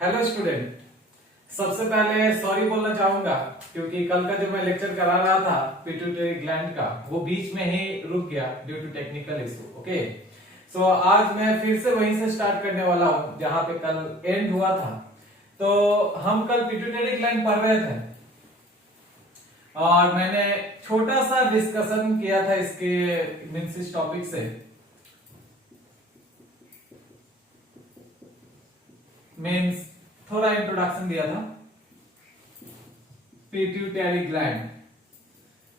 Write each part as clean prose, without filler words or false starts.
Hello student. सबसे पहले sorry बोलना चाहूंगा क्योंकि कल का जो मैं लेक्चर करा रहा था पिट्यूटरी ग्लैंड का वो बीच में ही रुक गया due to technical issue. Okay, so आज मैं फिर से वहीं से स्टार्ट करने वाला हूं जहां पे कल एंड हुआ था। तो हम कल पिट्यूटरी ग्लैंड पढ़ रहे थे और मैंने छोटा सा डिस्कशन किया था इसके मींस इस टॉपिक से। मीन्स थोड़ा इंट्रोडक्शन दिया था पिट्यूटरी ग्लैंड।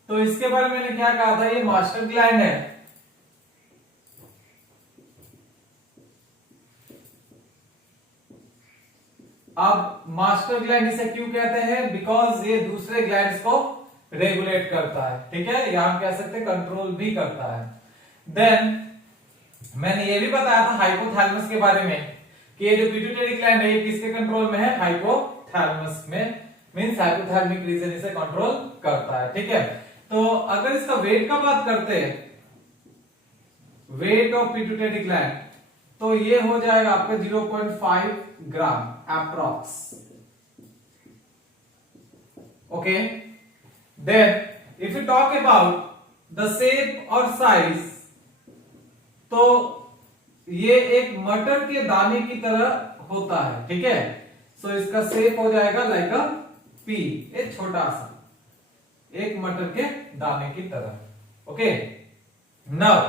तो इसके बारे में मैंने क्या कहा था, ये मास्टर ग्लैंड है। अब मास्टर ग्लैंड इसे क्यों कहते हैं? बिकॉज ये दूसरे ग्लैंड्स को रेगुलेट करता है, ठीक है, या हम कह सकते हैं कंट्रोल भी करता है। देन मैंने ये भी बताया था हाइपोथैलेमस के बारे में कि ये जो पिट्यूटरी ग्लैंड है ये किसके कंट्रोल में है? हाइपोथैलेमस में। मींस हाइपोथैलेमिक रीजन इसे कंट्रोल करता है, ठीक है। तो अगर इसका वेट का बात करते हैं, वेट ऑफ पिट्यूटरी ग्लैंड, तो ये हो जाएगा आपका 0.5 gram approx. Okay, then if you talk about the shape और साइज, तो ये एक मटर के दाने की तरह होता है, ठीक है। सो इसका शेप हो जाएगा लाइक अ पी, एक छोटा सा एक मटर के दाने की तरह। Okay, now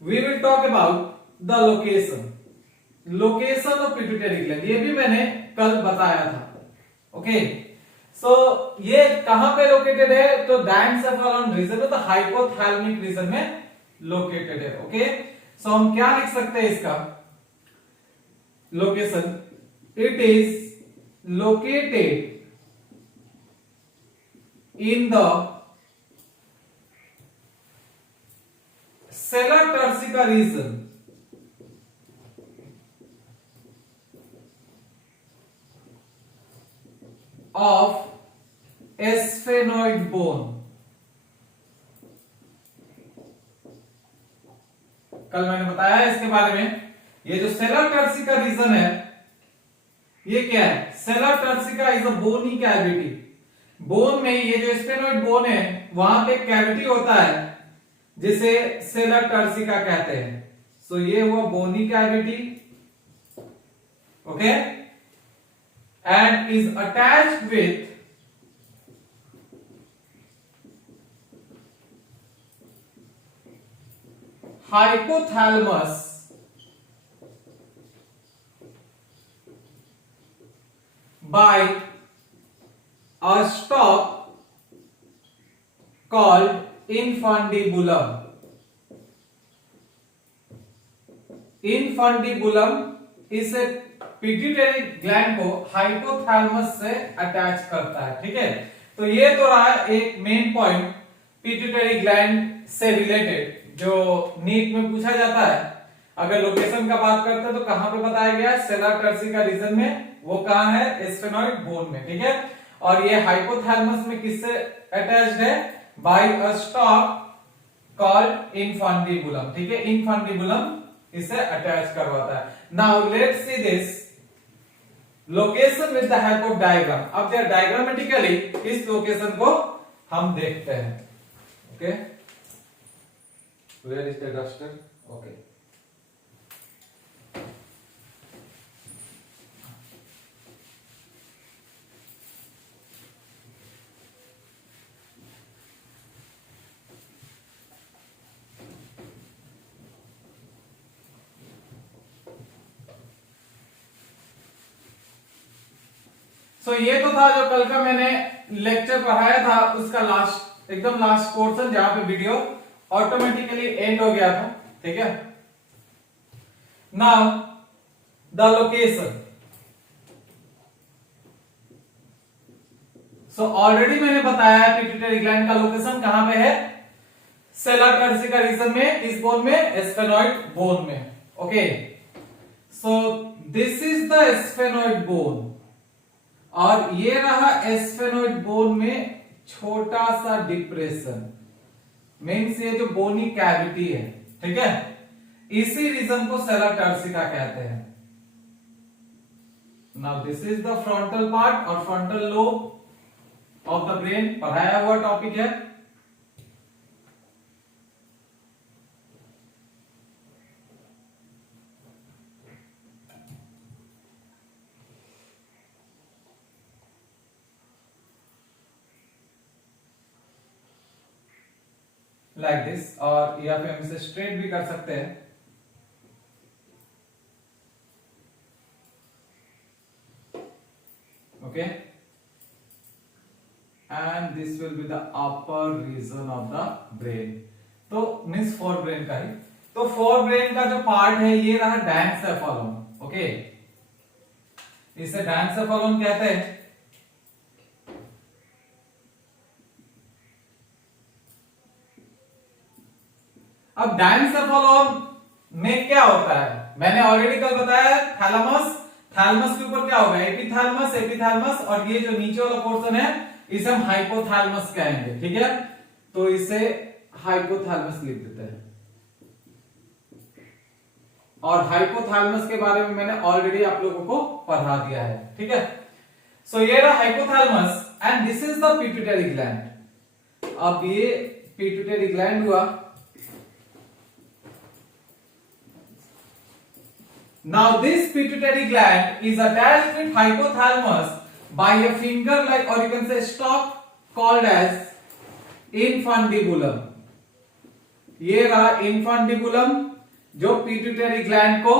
we will talk about the location of pituitary gland. ये भी मैंने कल बताया था। ओके, सो ये कहां पे लोकेटेड है? तो डायनसेफेलॉन रीजन में, तो हाइपोथैलेमिक रीजन में लोकेटेड है। ओके, सो हम क्या लिख सकते हैं इसका location? It is located in the sella turcica region of sphenoid bone. कल मैंने बताया इसके बारे में। ये जो सेला टर्सिका रीजन है ये क्या है? Sella turcica is a bony cavity. Bone में ये जो स्फेनॉइड बोन है वहां पे कैविटी होता है जिसे सेला टर्सिका कहते हैं। सो ये हुआ bony cavity. Okay, and is attached with hypothalamus by a stalk called infundibulum. Infundibulum इस पिट्यूटरी ग्लैंड को हाइपोथैलेमस से अटैच करता है, ठीक है। तो ये तो रहा एक मेन पॉइंट पिट्यूटरी ग्लैंड से रिलेटेड जो नीट में पूछा जाता है। अगर लोकेशन का बात करते हैं तो कहां पे बताया गया? सेला टर्सिका रीजन में। वो कहां है? स्फेनॉइड बोन में, ठीक है। और ये हाइपोथैलेमस में किससे अटैच्ड है? By a stalk called infundibulum, ठीक है। इनफंडिबुलम इसे अटैच करवाता है। Now let's see this location with the help of diagram. अब जरा डायग्रामेटिकली इस लोकेशन को हम देखते हैं। Okay, where is the duster? Okay, so ये तो था जो कल का मैंने लेक्चर पढ़ाया था उसका लास्ट, एकदम लास्ट पोर्शन जहां पे वीडियो ऑटोमेटिकली एंड हो गया था, ठीक है। Now the location. So already मैंने बताया पिट्यूटरी ग्लैंड का लोकेशन कहां पे है? सेला टर्सिका रीजन में। किस बोन में? स्फेनॉइड बोन में। Okay, so this is the sphenoid bone और ये रहा स्फेनॉइड बोन में छोटा सा डिप्रेशन। मीन्स ये जो बोनी कैविटी है, ठीक है, इसी रीजन को सेला टर्सिका कहते हैं। Now this is the frontal part और frontal lobe of the brain, पढ़ाया हुआ टॉपिक है। लाइक दिस, और या फिर हम इसे स्ट्रेट भी कर सकते हैं। Okay, and this will be the upper region of the brain. तो मीन्स फोर ब्रेन का ही, तो फोर ब्रेन का जो पार्ट है ये रहा डायनसेफेलॉन। ओके, इसे डायनसेफेलॉन कहते हैं। अब डायनसेफेलॉन में क्या होता है, मैंने ऑलरेडी कल बताया, थैलेमस, थैलेमस के ऊपर क्या होगा, एपिथैलेमस, एपिथैलेमस, और ये जो नीचे वाला पोर्शन है इसे हम हाइपोथैलेमस कहेंगे। ठीक है, तो इसे हाइपोथैलेमस लिख देते हैं। और हाइपोथैलेमस के बारे में मैंने ऑलरेडी आप लोगों को पढ़ा दिया है। ठीक है, सो ये रहा hypothalamus and this is the pituitary gland. अब ये पिट्यूटरी ग्लैंड हुआ। Now this pituitary gland is attached with hypothalamus by a finger-like, or you can say stalk, called as infundibulum. ये रहा infundibulum जो pituitary gland को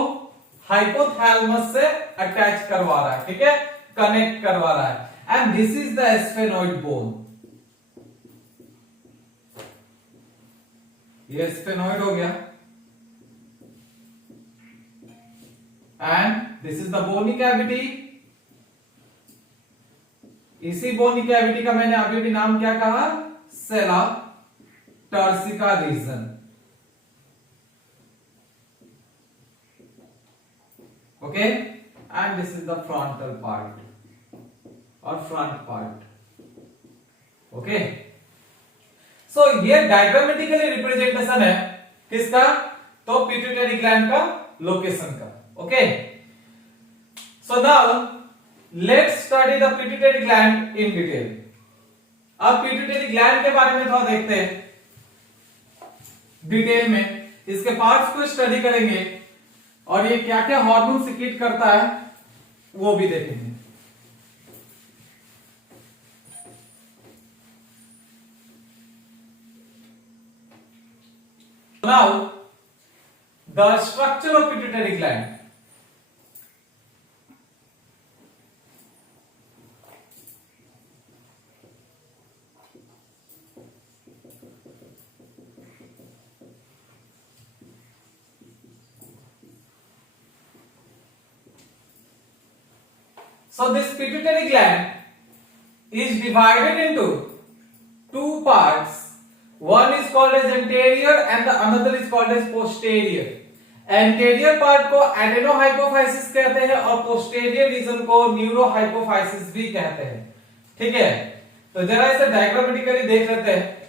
hypothalamus से attach करवा रहा है। ठीक है, कनेक्ट करवा रहा है। And this is the sphenoid bone. ये sphenoid हो गया। And this is the bony cavity. इसी bony cavity का मैंने अभी भी नाम क्या कहा, sella turcica region. Okay, and this is the frontal part और फ्रंट पार्ट। ओके, सो ये डायग्रामेटिकली रिप्रेजेंटेशन है किसका, तो पिट्यूटरी ग्लैंड का लोकेशन का। Okay, so now let's study the pituitary gland in detail. अब pituitary gland के बारे में थोड़ा देखते हैं डिटेल में, इसके पार्ट्स को स्टडी करेंगे और ये क्या क्या हार्मोन सिक्रीट करता है वो भी देखेंगे। Now the structure of pituitary gland. So this pituitary gland is divided into two parts. One is called as anterior and the another is called as posterior. Anterior part को adenohypophysis कहते हैं और posterior region को neurohypophysis भी कहते हैं। ठीक है, तो जरा इसे डायग्रामेटिकली देख लेते हैं।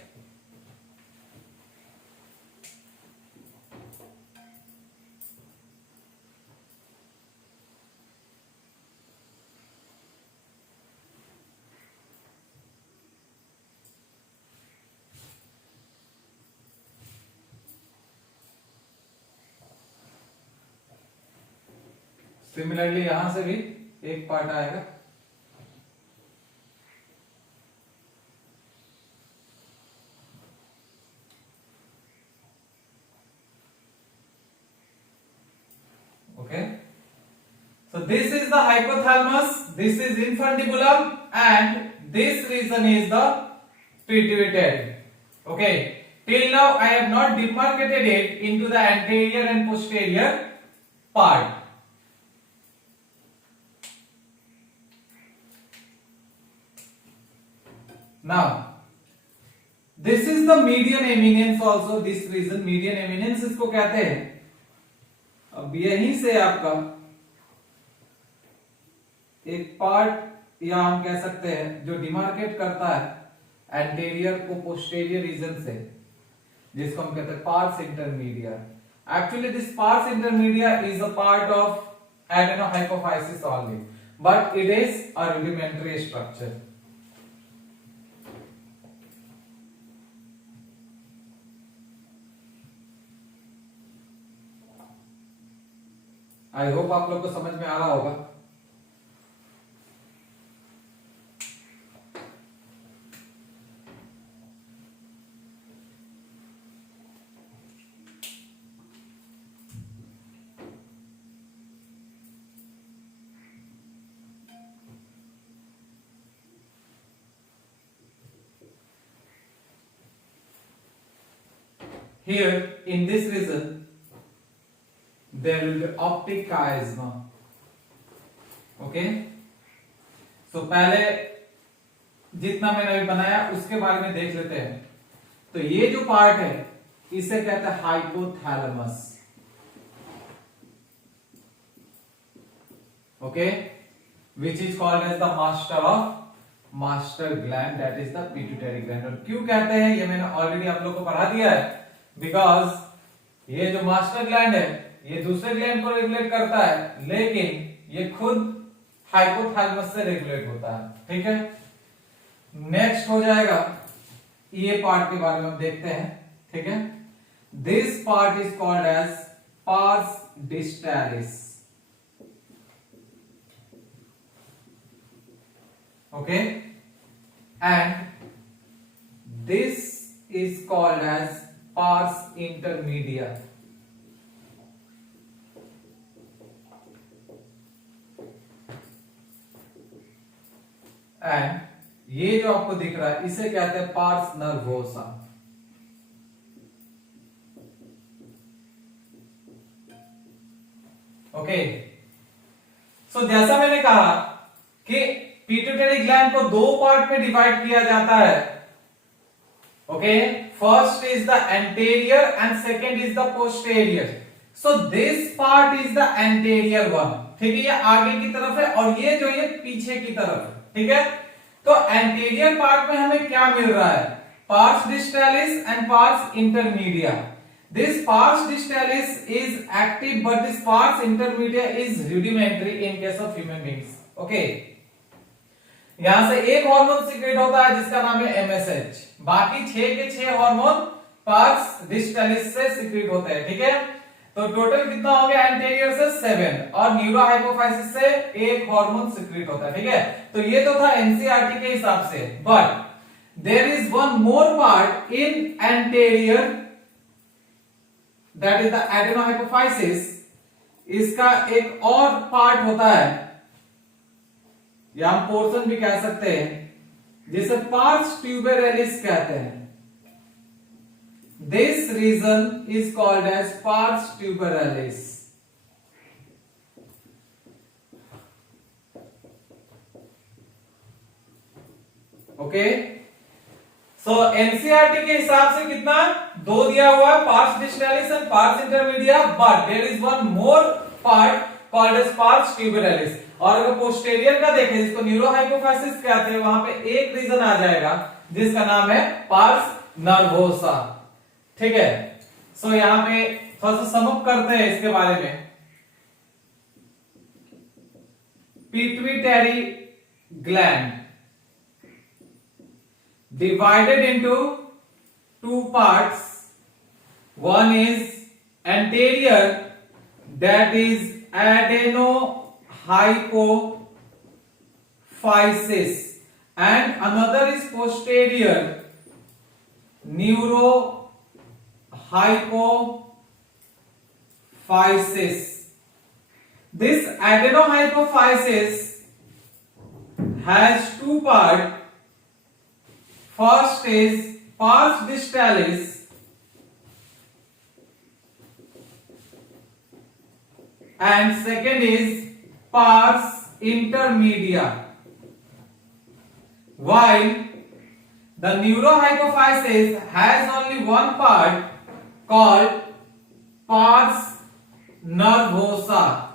सिमिलरली यहां से भी एक पार्ट आएगा। Okay, so this is the hypothalamus, this is infundibulum and this region is the pituitary. Okay, till now I have not demarcated it into the anterior and posterior part. Now this is the median eminence also, this region median eminence इसको कहते हैं। अब यहीं से आपका एक part या हम कह सकते हैं जो डिमार्केट करता है एंटेरियर को पोस्टेरियर रीजन से, जिसको हम कहते हैं pars intermedia. Actually this pars intermedia is a part of adenohypophysis only, but it is a rudimentary structure. I hope आप लोग को समझ में आ रहा होगा। Here in this region there will be optic chiasma. Okay, so पहले जितना मैंने अभी बनाया उसके बारे में देख लेते हैं। तो ये जो पार्ट है इसे कहते हैं hypothalamus. Okay, which is called as the master gland, that is the pituitary gland। और क्यों कहते हैं ये मैंने ऑलरेडी आप लोगों को पढ़ा दिया है, बिकॉज ये जो मास्टर ग्लैंड है ये दूसरे ग्लैंड को रेगुलेट करता है, लेकिन ये खुद हाइपोथैलेमस से रेगुलेट होता है। ठीक है, नेक्स्ट हो जाएगा ये पार्ट के बारे में हम देखते हैं। ठीक है, this part is called as pars distalis. Okay, and this is called as pars intermedia। And ये जो आपको दिख रहा है इसे कहते हैं पार्स नर्वोसा। ओके, सो जैसा मैंने कहा कि पिट्यूटरी ग्लैंड को दो पार्ट में डिवाइड किया जाता है। Okay, first is the anterior and second is the posterior। So this part is the anterior one। ठीक है, ये आगे की तरफ है और ये जो ये पीछे की तरफ है। ठीक है, तो anterior part में हमें क्या मिल रहा है? Pars distalis and pars intermedia। This pars distalis is active but this pars intermedia is rudimentary in case of human beings। Okay, यहां से एक हार्मोन सीक्रेट होता है जिसका नाम है एमएसएच, बाकी 6 के 6 हार्मोन पार्स डिस्टालिस से सीक्रेट होते हैं। ठीक है, तो टोटल कितना हो गया? एंटीरियर से 7 और न्यूरोहाइपोफाइसिस से एक हार्मोन सीक्रेट होता है। ठीक है, तो ये तो था एनसीईआरटी के हिसाब से, but there is one more part in anterior, that is the adenohypophysis. इसका एक और पार्ट होता है या हम पोर्शन भी कह सकते हैं, जिसे पार्स ट्यूबेरलिस कहते हैं। This region is called as pars tuberalis. Okay, so NCERT के हिसाब से कितना? 2 दिया हुआ है, pars distalis and pars intermedia, but there is one more part called as pars tuberalis. और अगर पोस्टेरियर का देखें जिसको न्यूरोहाइपोफाइसिस कहते हैं, वहां पे एक रीजन आ जाएगा जिसका नाम है पार्स नर्वोसा। ठीक है, सो यहां पे थोड़ा सा सम अप करते हैं इसके बारे में। Pituitary gland divided into 2 parts. One is anterior, that is adenohypophysis, and another is posterior, neurohypophysis. This adenohypophysis has 2 parts. First is pars distalis and second is pars intermedia, while the neurohypophysis has only one part called pars nervosa.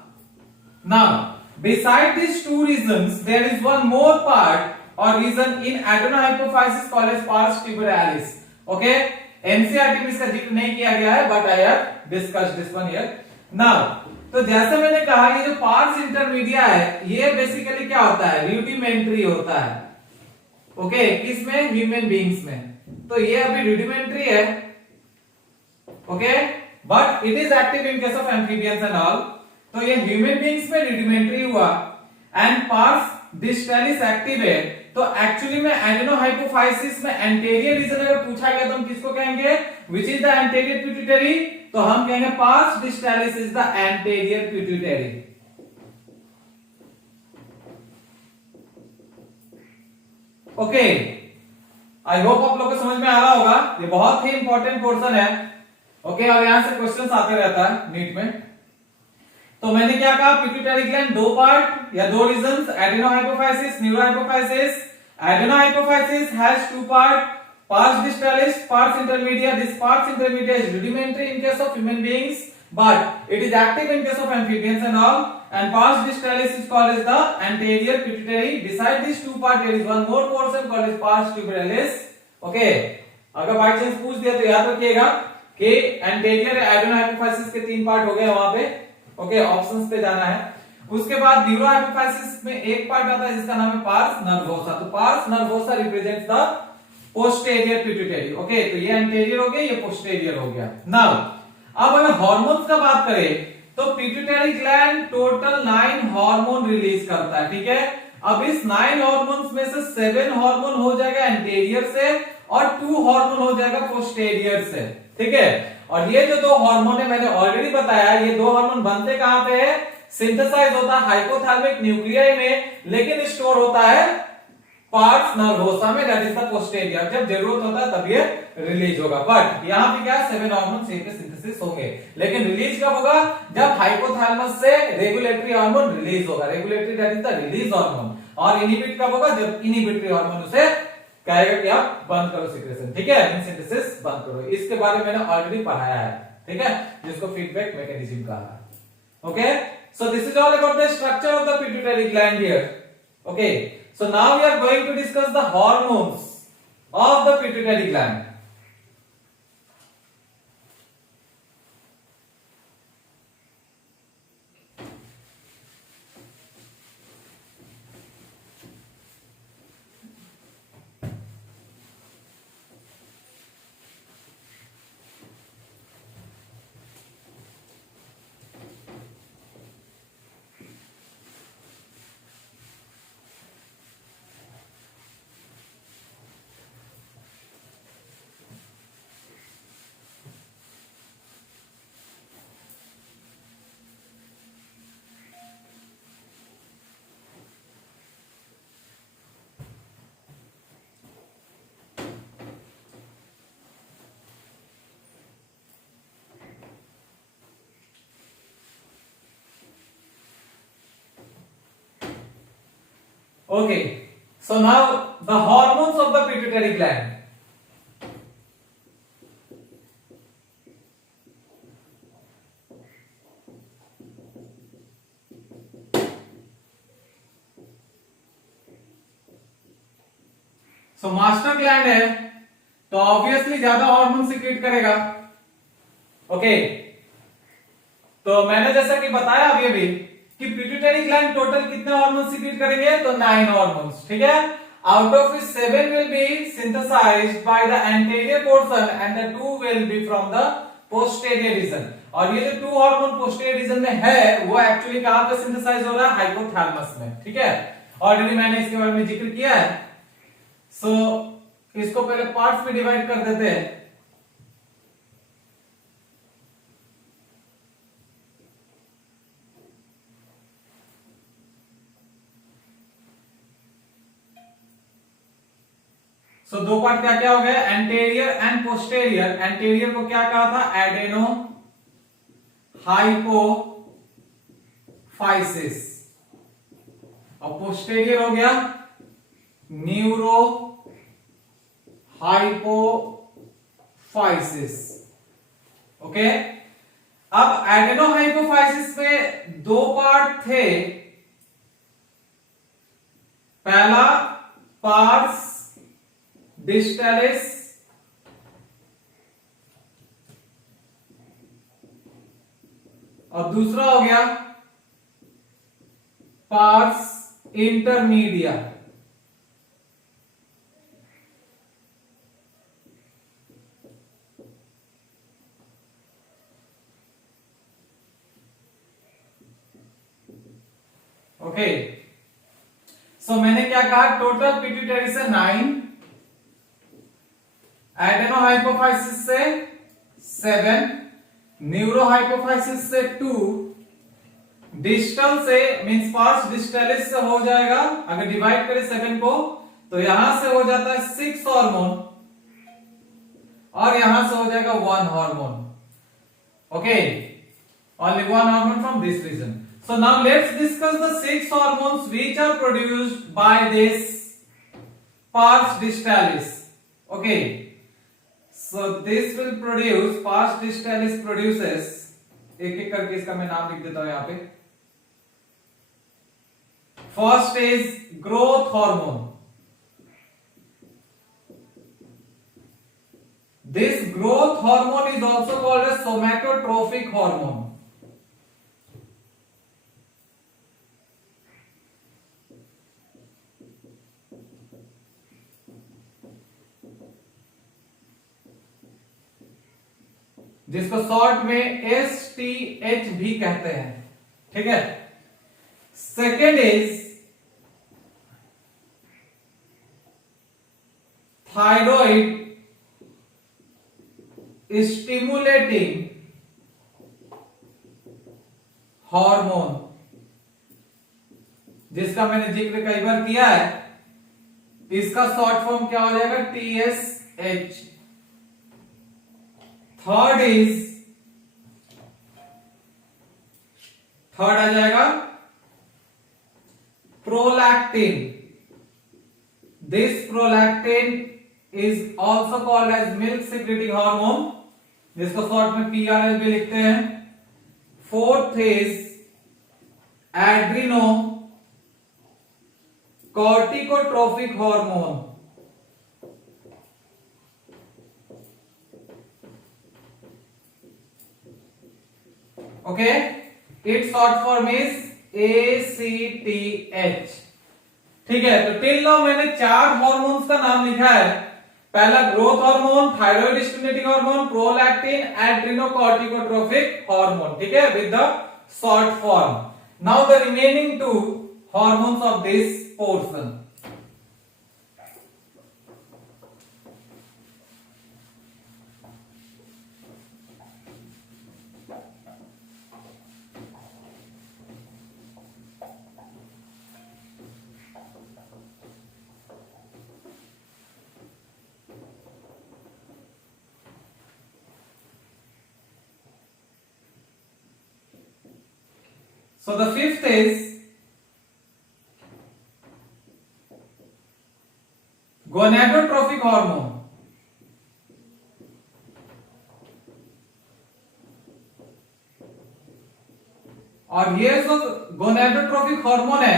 Now, beside these 2 regions, there is one more part or region in adenohypophysis called as pars tuberalis. Okay, NCERT में इसका जिक्र नहीं किया गया है, but I have discussed this one here. Now, तो जैसे मैंने कहा ये जो पार्स इंटरमीडिया है ये बेसिकली क्या होता है, रूडिमेंट्री होता है। ओके, किसमें, ह्यूमन बींग्स में। तो ये अभी रूडिमेंट्री है। Okay, but it is active in case of amphibians and all. तो ये ह्यूमन बींग्स में रूडिमेंट्री हुआ एंड पार्स डिस्टालिस एक्टिव है। तो एक्चुअली में एडेनोहाइपोफाइसिस में एंटीरियर रीजन अगर पूछा गया तो हम किसको कहेंगे, which is the anterior pituitary, तो हम कहेंगे pars distalis is the anterior pituitary. Okay, I hope आप लोग को समझ में आ रहा होगा, ये बहुत ही इंपॉर्टेंट पोर्शन है। ओके, और यहां से क्वेश्चंस आते रहता है नीट में। तो मैंने क्या कहा, पिट्यूटरी ग्लैंड दो पार्ट या दो regions, adenohypophysis, neurohypophysis. Adenohypophysis has two part, pars distalis, pars intermedia. This pars intermedia is rudimentary in case of human beings, but it is active in case of amphibians and all. And pars distalis is called as the anterior pituitary. Beside these two parts, there is one more portion called as pars tuberculis. Okay, अगर by chance पूछ दिया तो याद रखिएगा कि anterior एडेनोहाइपोफाइसिस के तीन part हो गए वहां पे। ओके, ऑप्शंस पे जाना है। उसके बाद न्यूरोहाइपोफाइसिस में एक पार्ट आता है जिसका नाम है पार्स नर्वोसा। तो pars nervosa represents the posterior pituitary. Okay, तो ये एंटीरियर हो गया, ये पोस्टेरियर हो गया। नाउ अब अगर हार्मोन्स का बात करें तो pituitary gland total 9 hormone release करता है। ठीक है, अब इस 9 हार्मोन्स में से 7 हार्मोन हो जाएगा एंटीरियर से और 2 हार्मोन हो जाएगा पोस्टेरियर से। ठीक है, और ये जो दो हार्मोन है मैंने ऑलरेडी बताया, ये दो हार्मोन बनते कहां पे है, सिंथेसाइज होता है हाइपोथैलेमिक न्यूक्लियस में, लेकिन स्टोर होता है पार्स नर्वोसा में, दैट इज द पोस्टेरियर। जब जरूरत होता है तब ये रिलीज होगा। बट यहाँ पे क्या, 7 हार्मोन सिंथेसिस होंगे, लेकिन रिलीज कब होगा, जब हाइपोथैलेमस से रेगुलेटरी हार्मोन रिलीज होगा। Regulatory that is the release hormone. और इनहिबिट कब होगा, जब इनहिबिटरी हार्मोन उसे कहेगा कि आप बंद करो सिक्रेशन। ठीक है, सिंथेसिस बंद करो। इसके बारे में मैंने ऑलरेडी पढ़ाया है। ठीक है, जिसको फीडबैक मैकेनिज्म कहा है। Okay, so this is all about the structure of the pituitary gland here. Okay, so now we are going to discuss the hormones of the pituitary gland. Okay, so now the hormones of the pituitary gland. So master gland है तो obviously ज्यादा hormone secrete करेगा। Okay, तो मैंने जैसा कि बताया अभी कि पिट्यूटरी ग्लैंड टोटल कितने हार्मोन सीक्रेट करेंगे, तो 9 हार्मोन्स। ठीक है, out of which 7 will be synthesized by the anterior portion and the 2 will be from the posterior region. और ये जो 2 हार्मोन पोस्टेरियर रीजन में है वो एक्चुअली कहां पे सिंथेसाइज हो रहा है, हाइपोथैलेमस में। ठीक है, ऑलरेडी मैंने इसके बारे में जिक्र किया है। सो इसको पहले पार्ट्स में डिवाइड कर देते हैं। सो दो पार्ट क्या क्या हो गए, एंटीरियर एंड पोस्टेरियर। एंटीरियर को क्या कहा था, एडेनो हाइपोफाइसिस, और पोस्टेरियर हो गया न्यूरो हाइपोफाइसिस। ओके, अब एडेनो हाइपोफाइसिस में 2 पार्ट थे। पहला पार्स डिस्टालिस और दूसरा हो गया पार्स इंटरमीडिया। ओके, सो मैंने क्या कहा, टोटल पिट्यूटरी से 9, एडेनोहाइपोफाइसिस से 7, न्यूरोहाइपोफाइसिस से 2, डिस्टल से मींस पार्स डिस्टलिस से हो जाएगा, अगर डिवाइड करें 7 को तो यहां से हो जाता है 6 हार्मोन और यहां से हो जाएगा 1 hormone. Okay, only 1 hormone from this region. So now let's discuss the 6 hormones which are produced by this pars distalis. Okay, so this will produce, pars distalis produces, एक एक करके इसका मैं नाम लिख देता हूं यहां पे। First is growth hormone. This growth hormone is also called as somatotrophic hormone. जिसको शॉर्ट में STH भी कहते हैं, ठीक है। Second is thyroid stimulating hormone, जिसका मैंने जिक्र कई बार किया है। इसका शॉर्ट फॉर्म क्या हो जाएगा, TSH। थर्ड आ जाएगा prolactin. This prolactin is also called as milk secreting hormone, जिसको शॉर्ट में PRL भी लिखते हैं। Fourth is adrenocorticotrophic hormone. Okay, it's short form is ACTH। ठीक है, तो टिल नाउ मैंने 4 हार्मोन्स का नाम लिखा है। पहला growth hormone, thyroid stimulating hormone, prolactin, adrenocorticotrophic hormone, ठीक है, with the short form. Now the remaining 2 hormones of this portion. So the fifth is gonadotrophic hormone. और ये जो गोनेडोट्रोफिक हार्मोन है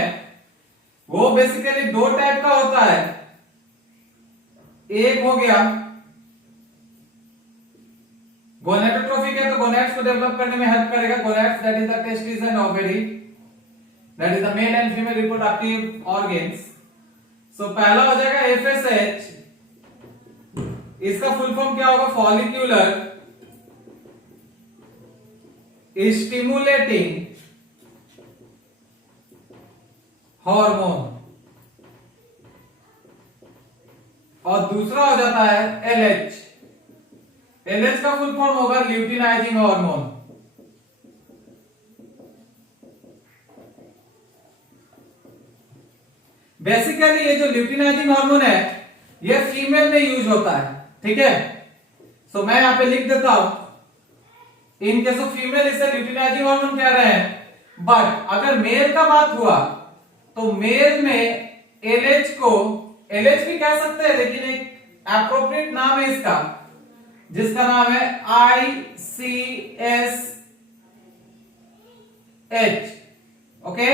वो बेसिकली 2 टाइप का होता है। एक हो गया गोनेडोट्रोफिक है तो गोनेड्स को डेवलप करने में हेल्प करेगा। Gonads that is the testis and ovary, that is the male and female reproductive organs. So पहला हो जाएगा FSH। इसका फुल फॉर्म क्या होगा, फॉलिक्यूलर स्टिमुलेटिंग हार्मोन। और दूसरा हो जाता है LH। LH का फुल फॉर्म होगा ल्यूटिनाइजिंग हार्मोन। बेसिकली ये जो ल्यूटिनाइजिंग हार्मोन है ये फीमेल में यूज होता है, ठीक है। सो मैं यहां पे लिख देता हूं, इन केस ऑफ फीमेल इसे ल्यूटिनाइजिंग हार्मोन कह रहे हैं। बट अगर मेल का बात हुआ तो मेल में LH को LH भी कह सकते हैं, लेकिन एक एप्रोप्रिएट नाम है इसका, जिसका नाम है ICSH। Okay,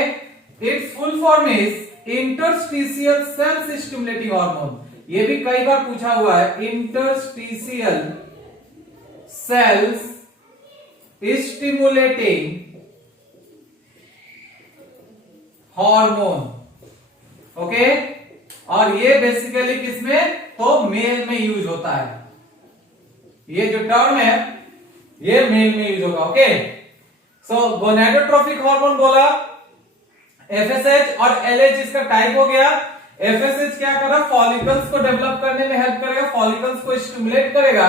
it's full form is interstitial cells stimulating hormone. ये भी कई बार पूछा हुआ है, interstitial cells stimulating hormone. Okay, और ये बेसिकली किसमें, तो मेल में यूज होता है। ये जो टर्म है ये मेल में यूज होगा। ओके, सो गोनेडोट्रोपिक हार्मोन बोला, एफएसएच और एलएच इसका टाइप हो गया। एफएसएच क्या कर रहा है, फॉलिकल्स को डेवलप करने में हेल्प करेगा, फॉलिकल्स को स्टिमुलेट करेगा,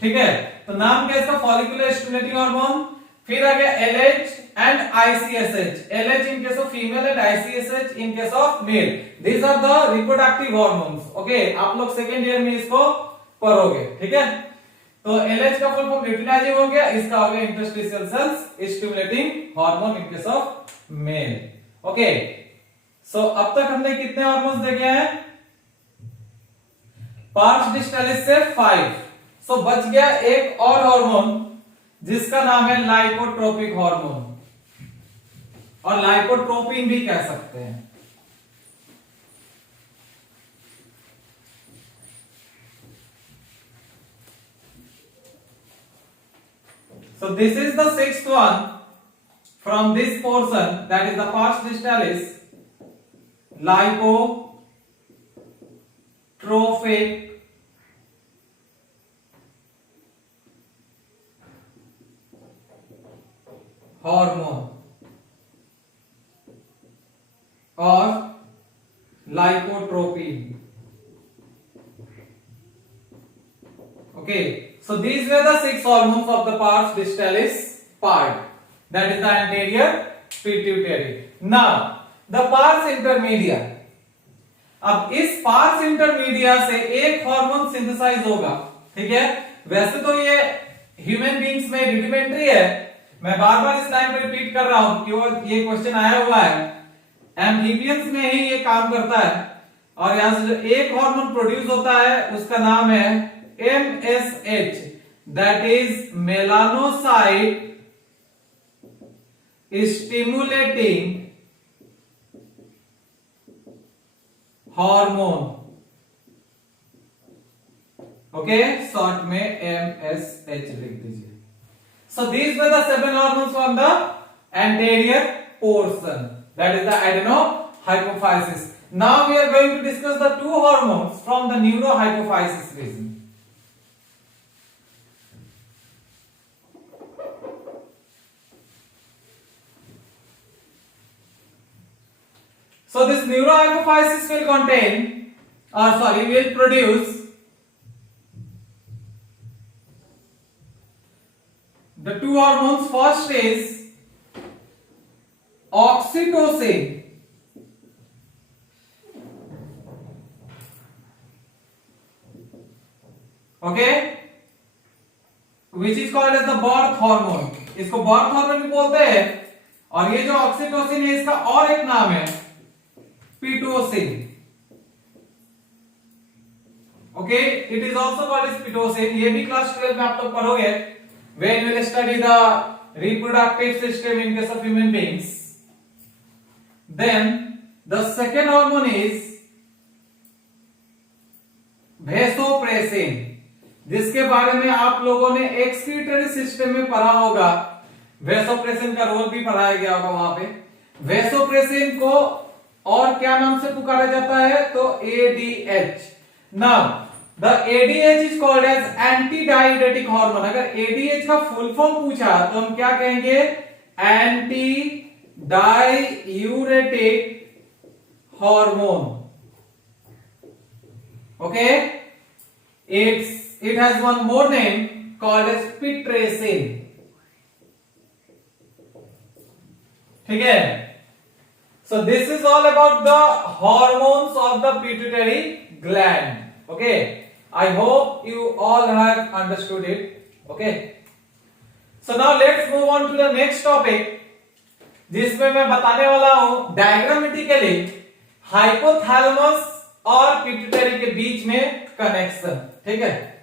ठीक है, तो नाम क्या इसका, फॉलिकुलर स्टिमुलेटिंग हार्मोन। फिर आ गया LH and ICSH, LH in case of female and ICSH in case of male, these are the reproductive hormones. Okay, आप लोग सेकेंड ईयर में इसको पढ़ोगे, ठीक है। तो एलएच का फुल फॉर्म ल्यूटिनाइजिंग हो गया, इसका हो गया interstitial cells stimulating hormone in case of male. Okay, so अब तक हमने कितने हार्मोन्स देखे हैं, पार्स डिस्टालिस से 5। सो बच गया एक और हार्मोन जिसका नाम है लाइकोट्रोपिक हार्मोन, और लाइकोट्रोपिन भी कह सकते हैं। So this is the sixth one from this portion, that is the pars distalis, lipotrophic hormone और लाइकोट्रोपिन। Okay, so these were the 6 hormones of the pars distalis part, that is the anterior pituitary. Now the pars intermedia, अब इस pars intermedia से एक hormone synthesise होगा, ठीक है। वैसे तो ये ह्यूमन बींग्स में रुडिमेंट्री है, मैं बार बार इस लाइन को रिपीट कर रहा हूं क्योंकि ये क्वेश्चन आया हुआ है, एम्फीबियंस में ही ये काम करता है। और यहां से जो एक हार्मोन प्रोड्यूस होता है उसका नाम है MSH, that is melanocyte stimulating hormone। Okay, short में MSH लिख दीजिए। So these were the 7 hormones from the anterior portion, that is the adenohypophysis. Now we are going to discuss the 2 hormones from the neurohypophysis region. So this neurohypophysis will contain, will produce the 2 hormones. First is oxytocin, okay, which is called as the birth hormone, इसको birth hormone भी बोलते हैं। और ये जो oxytocin है इसका और एक नाम है pitocin. Okay, it is also called as pitocin. ये भी क्लास 12 में आप लोग पढ़ोगे when you will study the reproductive system in case of human beings. Then the second hormone is vasopressin, जिसके बारे में आप लोगों ने एक्सक्रीटरी सिस्टम में पढ़ा होगा। वेसोप्रेसिन का रोल भी पढ़ाया गया होगा वहां पे। वेसोप्रेसिन को और क्या नाम से पुकारा जाता है, तो ADH। Now the ADH is called as anti diuretic hormone. अगर ADH का फुल फॉर्म पूछा तो हम क्या कहेंगे, anti diuretic hormone. Okay, it has one more name called as pitresin, ठीक है। So this is all about the hormones of the pituitary gland. Okay, I hope you all have understood it. Okay, so now let's move on to the next topic, जिसमें मैं बताने वाला हूं diagrammatically hypothalamus और pituitary के बीच में connection, ठीक है।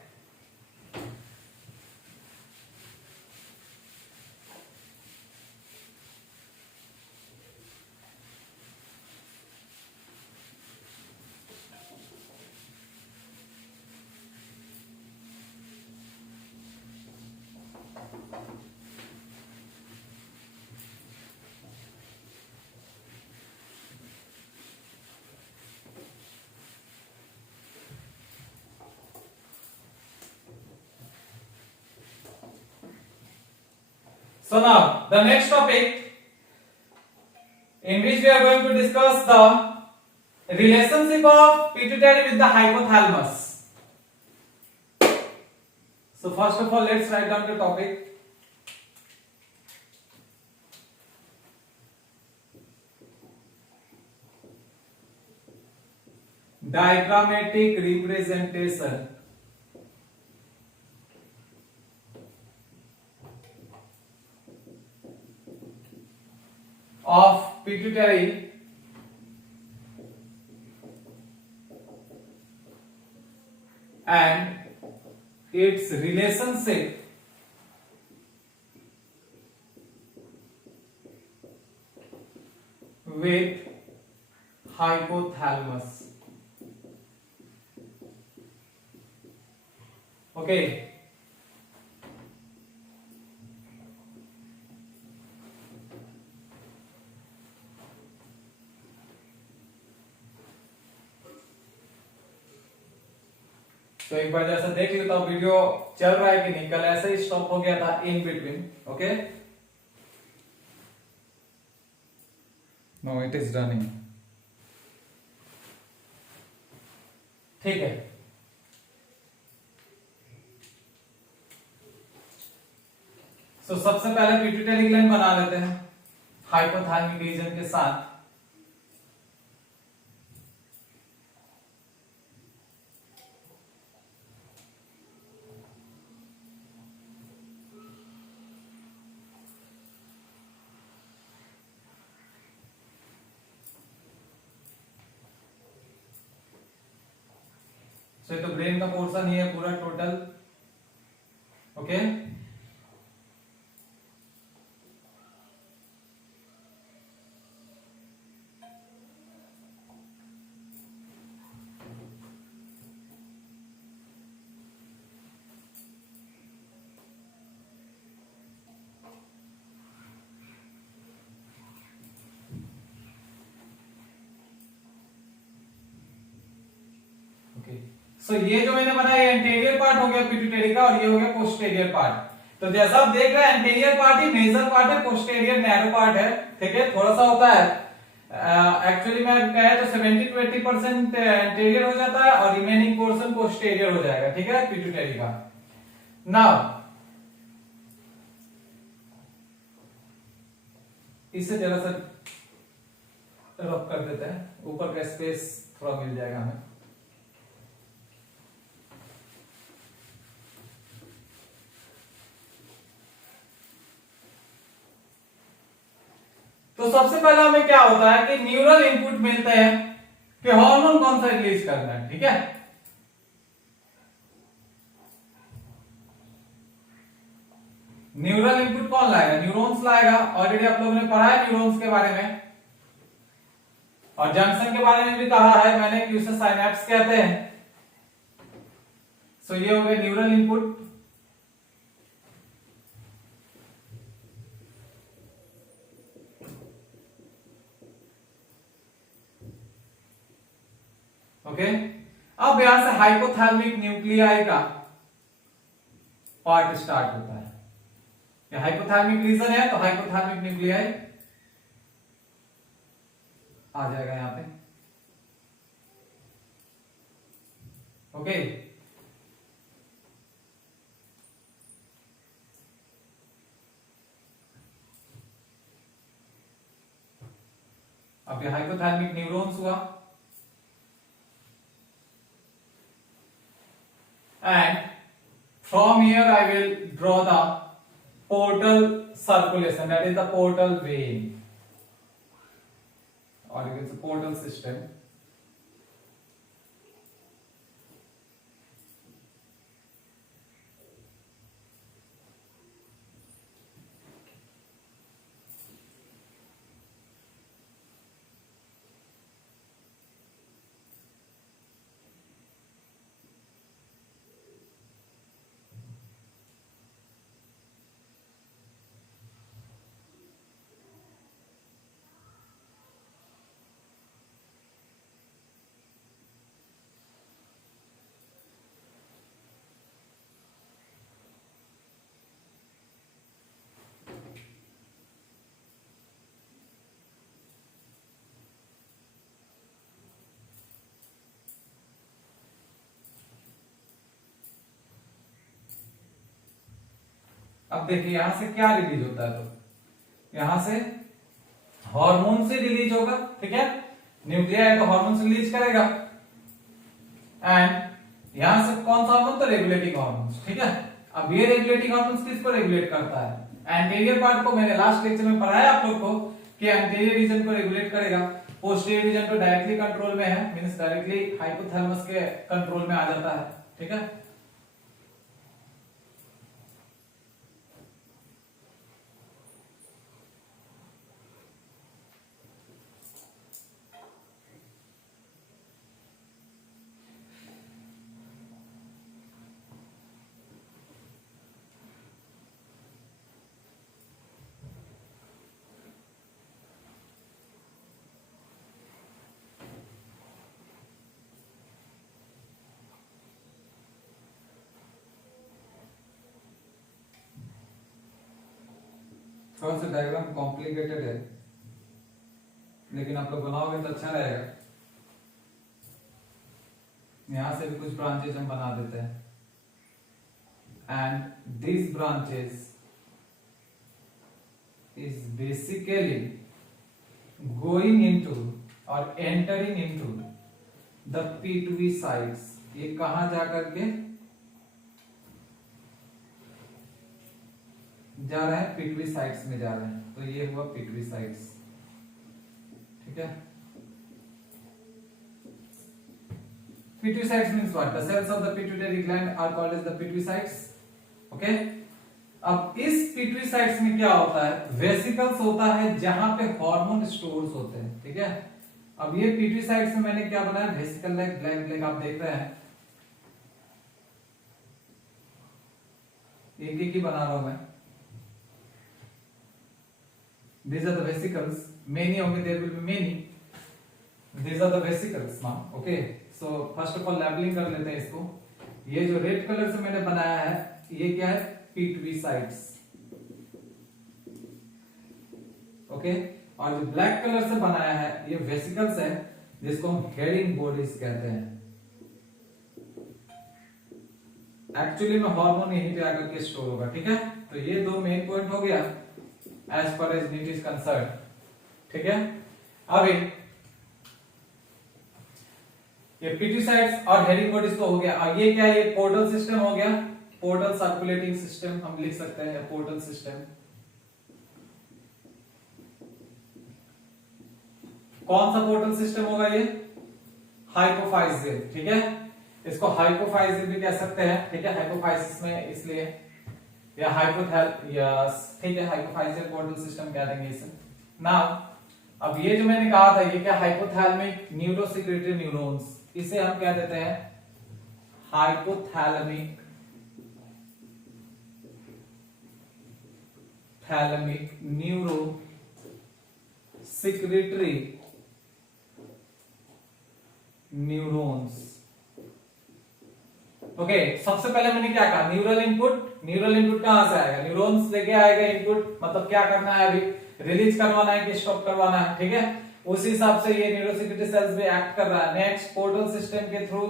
So now the next topic in which we are going to discuss the relationship of pituitary with the hypothalamus. So first of all, let's write down the topic. Diagrammatic representation of pituitary and its relationship with hypothalamus. Okay. तो एक बार जैसा देख लेता हूं video चल रहा है कि नहीं, कल ऐसे ही स्टॉप हो गया था in between. Okay, no it is running. ठीक है. सो सबसे पहले पिट्यूटरी ग्लैंड बना लेते हैं हाइपोथैलेमिक रीजन के साथ. सो तो ब्रेन का पोर्शन ही है पूरा टोटल. ओके, सो ये जो मैंने बनाया एंटीरियर पार्ट हो गया पिट्यूटरी का और ये हो गया पोस्टीरियर पार्ट. तो जैसा आप देख रहे हैं एंटीरियर पार्ट ही मेजर पार्ट है, पोस्टीरियर नैरो पार्ट है. ठीक है, थोड़ा सा होता है एक्चुअली मैं कहे तो 70 to 80% एंटीरियर हो जाता है और रिमेनिंग पोर्शन पोस्टीरियर हो जाएगा. ठीक है, पिट्यूटरी का. नाउ इसे जरा सा रब कर देते हैं, ऊपर का स्पेस थोड़ा मिल जाएगा हमें. तो सबसे पहले हमें क्या होता है कि न्यूरल इनपुट मिलते हैं कि हार्मोन कौन सा रिलीज करना है. ठीक है, न्यूरल इनपुट कौन लाएगा? न्यूरॉन्स लाएगा. ऑलरेडी आप लोगों ने पढ़ा है न्यूरॉन्स के बारे में और जंक्शन के बारे में भी कहा है मैंने कि उसे साइनेप्स कहते हैं. सो ये हो गया न्यूरल इनपुट. ओके, अब यहां से हाइपोथैलेमिक न्यूक्लियाई का पार्ट स्टार्ट होता है. ये हाइपोथैलेमिक रीजन है तो हाइपोथैलेमिक न्यूक्लियाई आ जाएगा यहां पे. ओके, अब ये हाइपोथैलेमिक न्यूरॉन्स हुआ and from here I will draw the portal circulation, that is the portal vein or you can say portal system. अब देखिए यहां से क्या रिलीज होता है, तो यहां से हार्मोन से रिलीज होगा, ठीक है, न्यूक्लिया है तो हार्मोन से रिलीज करेगा। एंड यहां से कौन सा हार्मोन, तो रेगुलेटिंग हार्मोन्स, ठीक है। अब ये रेगुलेटिंग हार्मोन्स किसको रेगुलेट करता है, एंटीरियर पार्ट को। मैंने लास्ट लेक्चर में पढ़ाया आप लोग को कि एंटीरियर रीजन को रेगुलेट करेगा, पोस्टीरियर रीजन तो डायरेक्टली कंट्रोल में है, मींस डायरेक्टली हाइपोथैलेमस के कंट्रोल में आ जाता है, ठीक है। थोड़ा सा डायग्राम कॉम्प्लिकेटेड है, लेकिन आप लोग बनाओगे तो अच्छा रहेगा। यहां से भी कुछ ब्रांचेज हम बना देते हैं, and this branches is basically going into और entering into the pituitary sites. ये कहां जाकर के जा रहे हैं, पिट्यूटरी साइट्स में जा रहे हैं, तो ये हुआ पिट्यूटरी साइट्स, ठीक है। Pituitary cytes means what, the cells of the pituitary gland are called as the pituitary cytes, okay. अब इस पिट्यूटरी साइट्स में क्या होता है, वेसिकल्स होता है जहां पे हार्मोन स्टोर्स होते हैं, ठीक है। अब ये पिट्यूटरी साइट्स में मैंने क्या बनाया, वेसिकल लाइक ग्लैंड लाइक आप देख रहे हैं, एक एक ही बना रहा हूं मैं। These are the vesicles. Many होंगे, there will be many. These are the vesicles now. Okay. So first of all labeling कर लेते हैं इसको। ये जो रेड कलर से मैंने बनाया है, ये क्या है, पिट्यूटरी साइट्स, ओके। और जो ब्लैक कलर से बनाया है, ये वेसिकल्स है, जिसको हम हेरिंग बॉडीज कहते हैं। एक्चुअली में हार्मोन यहीं पे आकर के स्टोर होगा, ठीक है। तो ये दो मेन पॉइंट हो गया as far as NEET is concerned, ठीक है। अभी ये पिट्यूटरी और हेरिंग बॉडीज तो हो गया। अब ये क्या है, ये पोर्टल सिस्टम हो गया, पोर्टल सर्कुलेटिंग सिस्टम हम लिख सकते हैं, पोर्टल सिस्टम। कौन सा पोर्टल सिस्टम होगा ये, हाइपोफाइजियल, ठीक है। इसको हाइपोफाइजियल भी कह सकते हैं, ठीक है, हाइपोफाइसिस में इसलिए, या हाइपोथैलेमस, ठीक है, हाइपोफाइजियल पोर्टल सिस्टम कह देंगे इसे। नाउ अब ये जो मैंने कहा था, ये क्या, हाइपोथैलेमिक न्यूरोसेक्रेटरी न्यूरॉन्स, इसे हम क्या देते हैं, hypothalamic neuro secretory neurons, okay. सबसे पहले मैंने क्या कहा, न्यूरल इनपुट कहां से आएगा, न्यूरॉन्स लेके आएगा इनपुट, मतलब क्या करना है, अभी रिलीज करवाना है कि स्टॉप करवाना है, ठीक है। उसी हिसाब से ये न्यूरोसेक्रेटरी सेल्स भी एक्ट कर रहा है। नेक्स्ट पोर्टल सिस्टम के थ्रू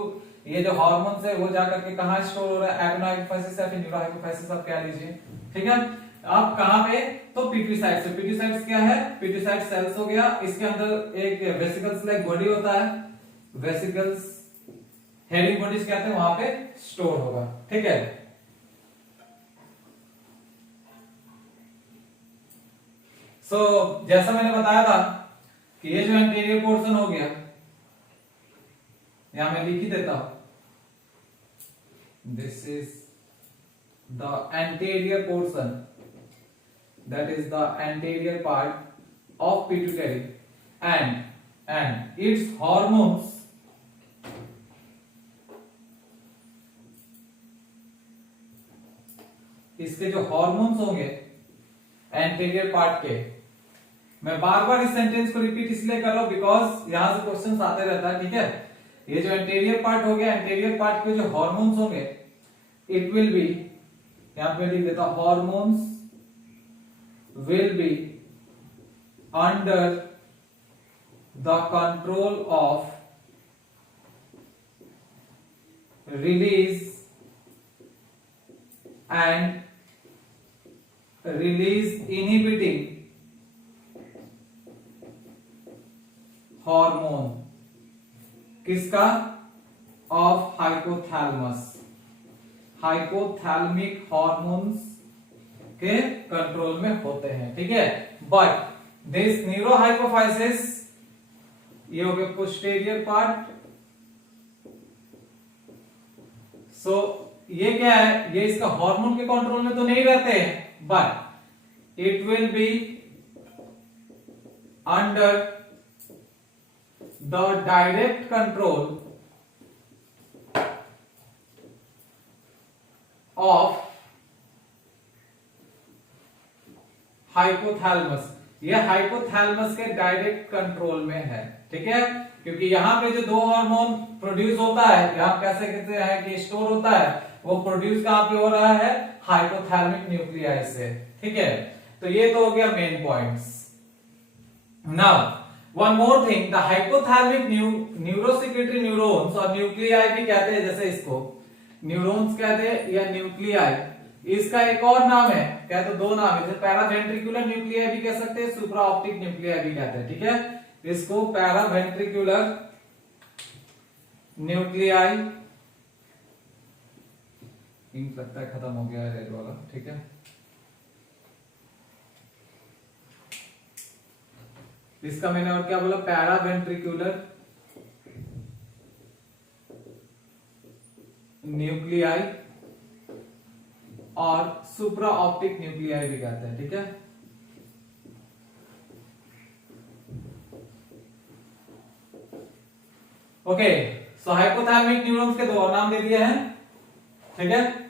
ये जो हार्मोन है वो जाकर के कहां स्टोर हो रहा है, एडेनोहाइपोफाइसिस या फिर न्यूरोहाइपोफाइसिस आप कह लीजिए, ठीक है। आप कहां पे, तो पिट्यूटरी साइट से। पिट्यूटरी साइट्स क्या है, पिट्यूटरी साइट सेल्स हो गया, इसके अंदर एक वेसिकल्स लाइक बॉडी होता है, वेसिकल्स हेरिंग बॉडीज कहते हैं, वहां पे स्टोर होगा, ठीक है। सो जैसा मैंने बताया था कि ये जो एंटीरियर पोर्शन हो गया, यहां मैं लिख ही देता हूं, this is the anterior portion, that is the anterior part of pituitary and it's hormones इसके जो हार्मोन्स होंगे एंटीरियर पार्ट के, मैं बार बार इस सेंटेंस को रिपीट इसलिए कर रहा हूं बिकॉज यहां से क्वेश्चंस आते रहता है, ठीक है। ये जो एंटीरियर पार्ट हो गया, एंटीरियर पार्ट के जो हार्मोन्स होंगे, इट विल बी, यहां पे लिख देता हूं, hormones will be under the control of release and release inhibiting hormone किसका? ऑफ हाइपोथैलेमस, हाइपोथैलेमिक हॉर्मोन्स के कंट्रोल में होते हैं, ठीक है। बट दिस न्यूरोहाइपोफाइसिस, ये हो गया पोस्टीरियर पार्ट। सो ये क्या है? ये इसका हार्मोन के कंट्रोल में तो नहीं रहते हैं, but it will be under the direct control of hypothalamus. ये हाइपोथैलेमस के डायरेक्ट कंट्रोल में है, ठीक है। क्योंकि यहाँ पे जो दो हार्मोन प्रोड्यूस होता है, यहाँ कैसे कहते हैं कि स्टोर होता है, वो प्रोड्यूस कहाँ पे हो रहा है? हाइपोथैलेमिक न्यूक्लियाई से, ठीक है। तो ये तो हो गया main points. Now one more thing, the hypothalamic neurosecretory neurons और न्यूक्लियाई भी कहते हैं, जैसे इसको न्यूरॉन्स कहते हैं या न्यूक्लियाई। इसका एक और नाम है, क्या? तो दो नाम है, पैरावेंट्रिकुलर न्यूक्लियाई भी कह सकते हैं, सुप्रा ऑप्टिक न्यूक्लियाई भी कहते हैं, ठीक है। इसको पैरावेंट्रिकुलर न्यूक्लियाई, इंक लगता है खत्म हो गया है रेड वाला, ठीक है। इसका मैंने और क्या बोला? पैरावेंट्रिकुलर न्यूक्लियाई और सुप्रा ऑप्टिक न्यूक्लियाई भी कहते हैं, ठीक है। ओके, सो हाइपोथैलेमिक न्यूरॉन्स के दो और नाम दे दिए हैं, ठीक है।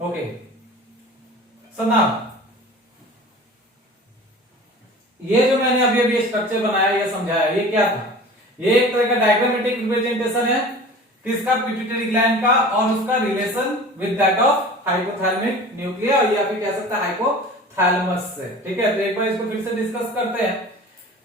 ओके, सो नाउ ये जो मैंने अभी अभी स्ट्रक्चर बनाया या समझाया, ये क्या था? ये एक तरह का डायग्रामेटिक रिप्रेजेंटेशन है किसका? पिट्यूटरी ग्लैंड का, और उसका relation with that of hypothalamic nuclei, या फिर कह सकते हैं हाइपोथैलेमस से, ठीक है। तो एक बार इसको फिर से डिस्कस करते हैं।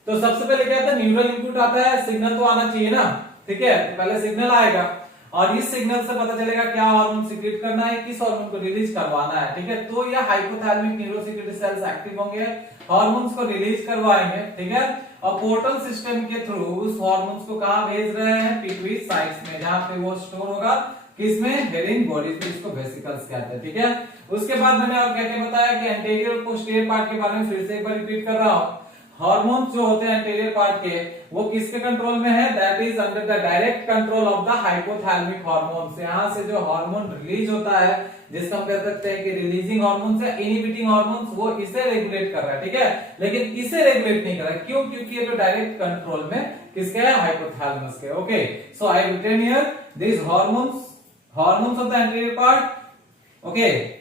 तो सबसे पहले क्या आता है? न्यूरल इनपुट आता है, सिग्नल तो आना चाहिए ना, ठीक है। तो पहले सिग्नल आएगा और इस सिग्नल से पता चलेगा क्या हार्मोन सीक्रेट करना है, किस हार्मोन को रिलीज करवाना है, ठीक है। तो ये हाइपोथैलेमिक न्यूरोसेक्रेटरी सेल्स एक्टिव होंगे, हार्मोन्स को रिलीज करवाएंगे, ठीक है। और पोर्टल सिस्टम के थ्रू उस हार्मोन्स को कहां भेज रहे हैं? पिट्यूटरी साइट्स में, जहां पे वो स्टोर होगा किसमें? हेरिंग बॉडीज में, इसको वेसिकल्स कहते हैं, ठीक है। उसके बाद मैंने और क्या क्या बताया कि एंटीरियर और पोस्टीरियर पार्ट के बारे में फिर से एक बार रिपीट कर रहा हूं। हार्मोन्स जो होते हैं एंटीरियर पार्ट के, वो किसके कंट्रोल में है? That is under the direct control of the hypothalamic hormones. यहां से जो हार्मोन रिलीज होता है, जिसको हम कह सकते हैं कि रिलीजिंग हार्मोन्स या इनहिबिटिंग हार्मोन्स, वो इसे रेगुलेट कर रहा है, ठीक है। लेकिन इसे रेगुलेट नहीं कर रहा है, क्यों? क्योंकि ये तो डायरेक्ट कंट्रोल में किसके है? हाइपोथैलेमस के। Okay, so I written here this hormones of the anterior part, okay,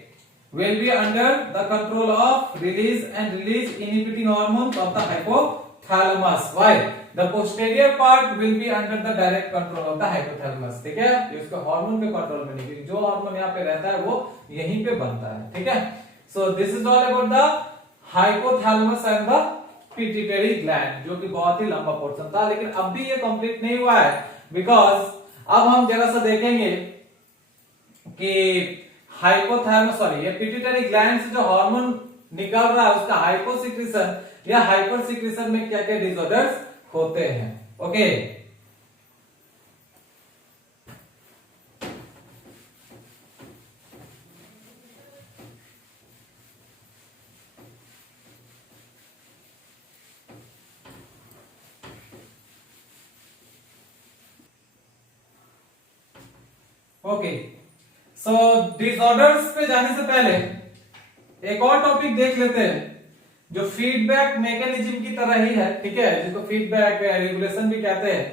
will be under the control of release and release inhibiting hormones of the hypothalamus, while the posterior part will be under the direct control of the hypothalamus, ठीक है। ये उसके hormone के control में नहीं, क्योंकि जो hormone यहाँ पे रहता है वो यहीं पे बनता है, ठीक है। So this is all about the hypothalamus and the pituitary gland, जो कि बहुत ही लंबा पोर्शन था, लेकिन अब भी ये कंप्लीट नहीं हुआ है, बिकॉज अब हम जरा सा देखेंगे कि हाइपोथैलेमस, सॉरी, ये पिट्यूटरी ग्लैंड से जो हार्मोन निकल रहा है, उसका हाइपोसिक्रेशन या हाइपर सिक्रेशन में क्या क्या डिसऑर्डर्स होते हैं। ओके, ओके, सो डिसऑर्डर्स पे जाने से पहले एक और टॉपिक देख लेते हैं, जो फीडबैक मैकेनिज्म की तरह ही है, ठीक है, जिसको फीडबैक रेगुलेशन भी कहते हैं।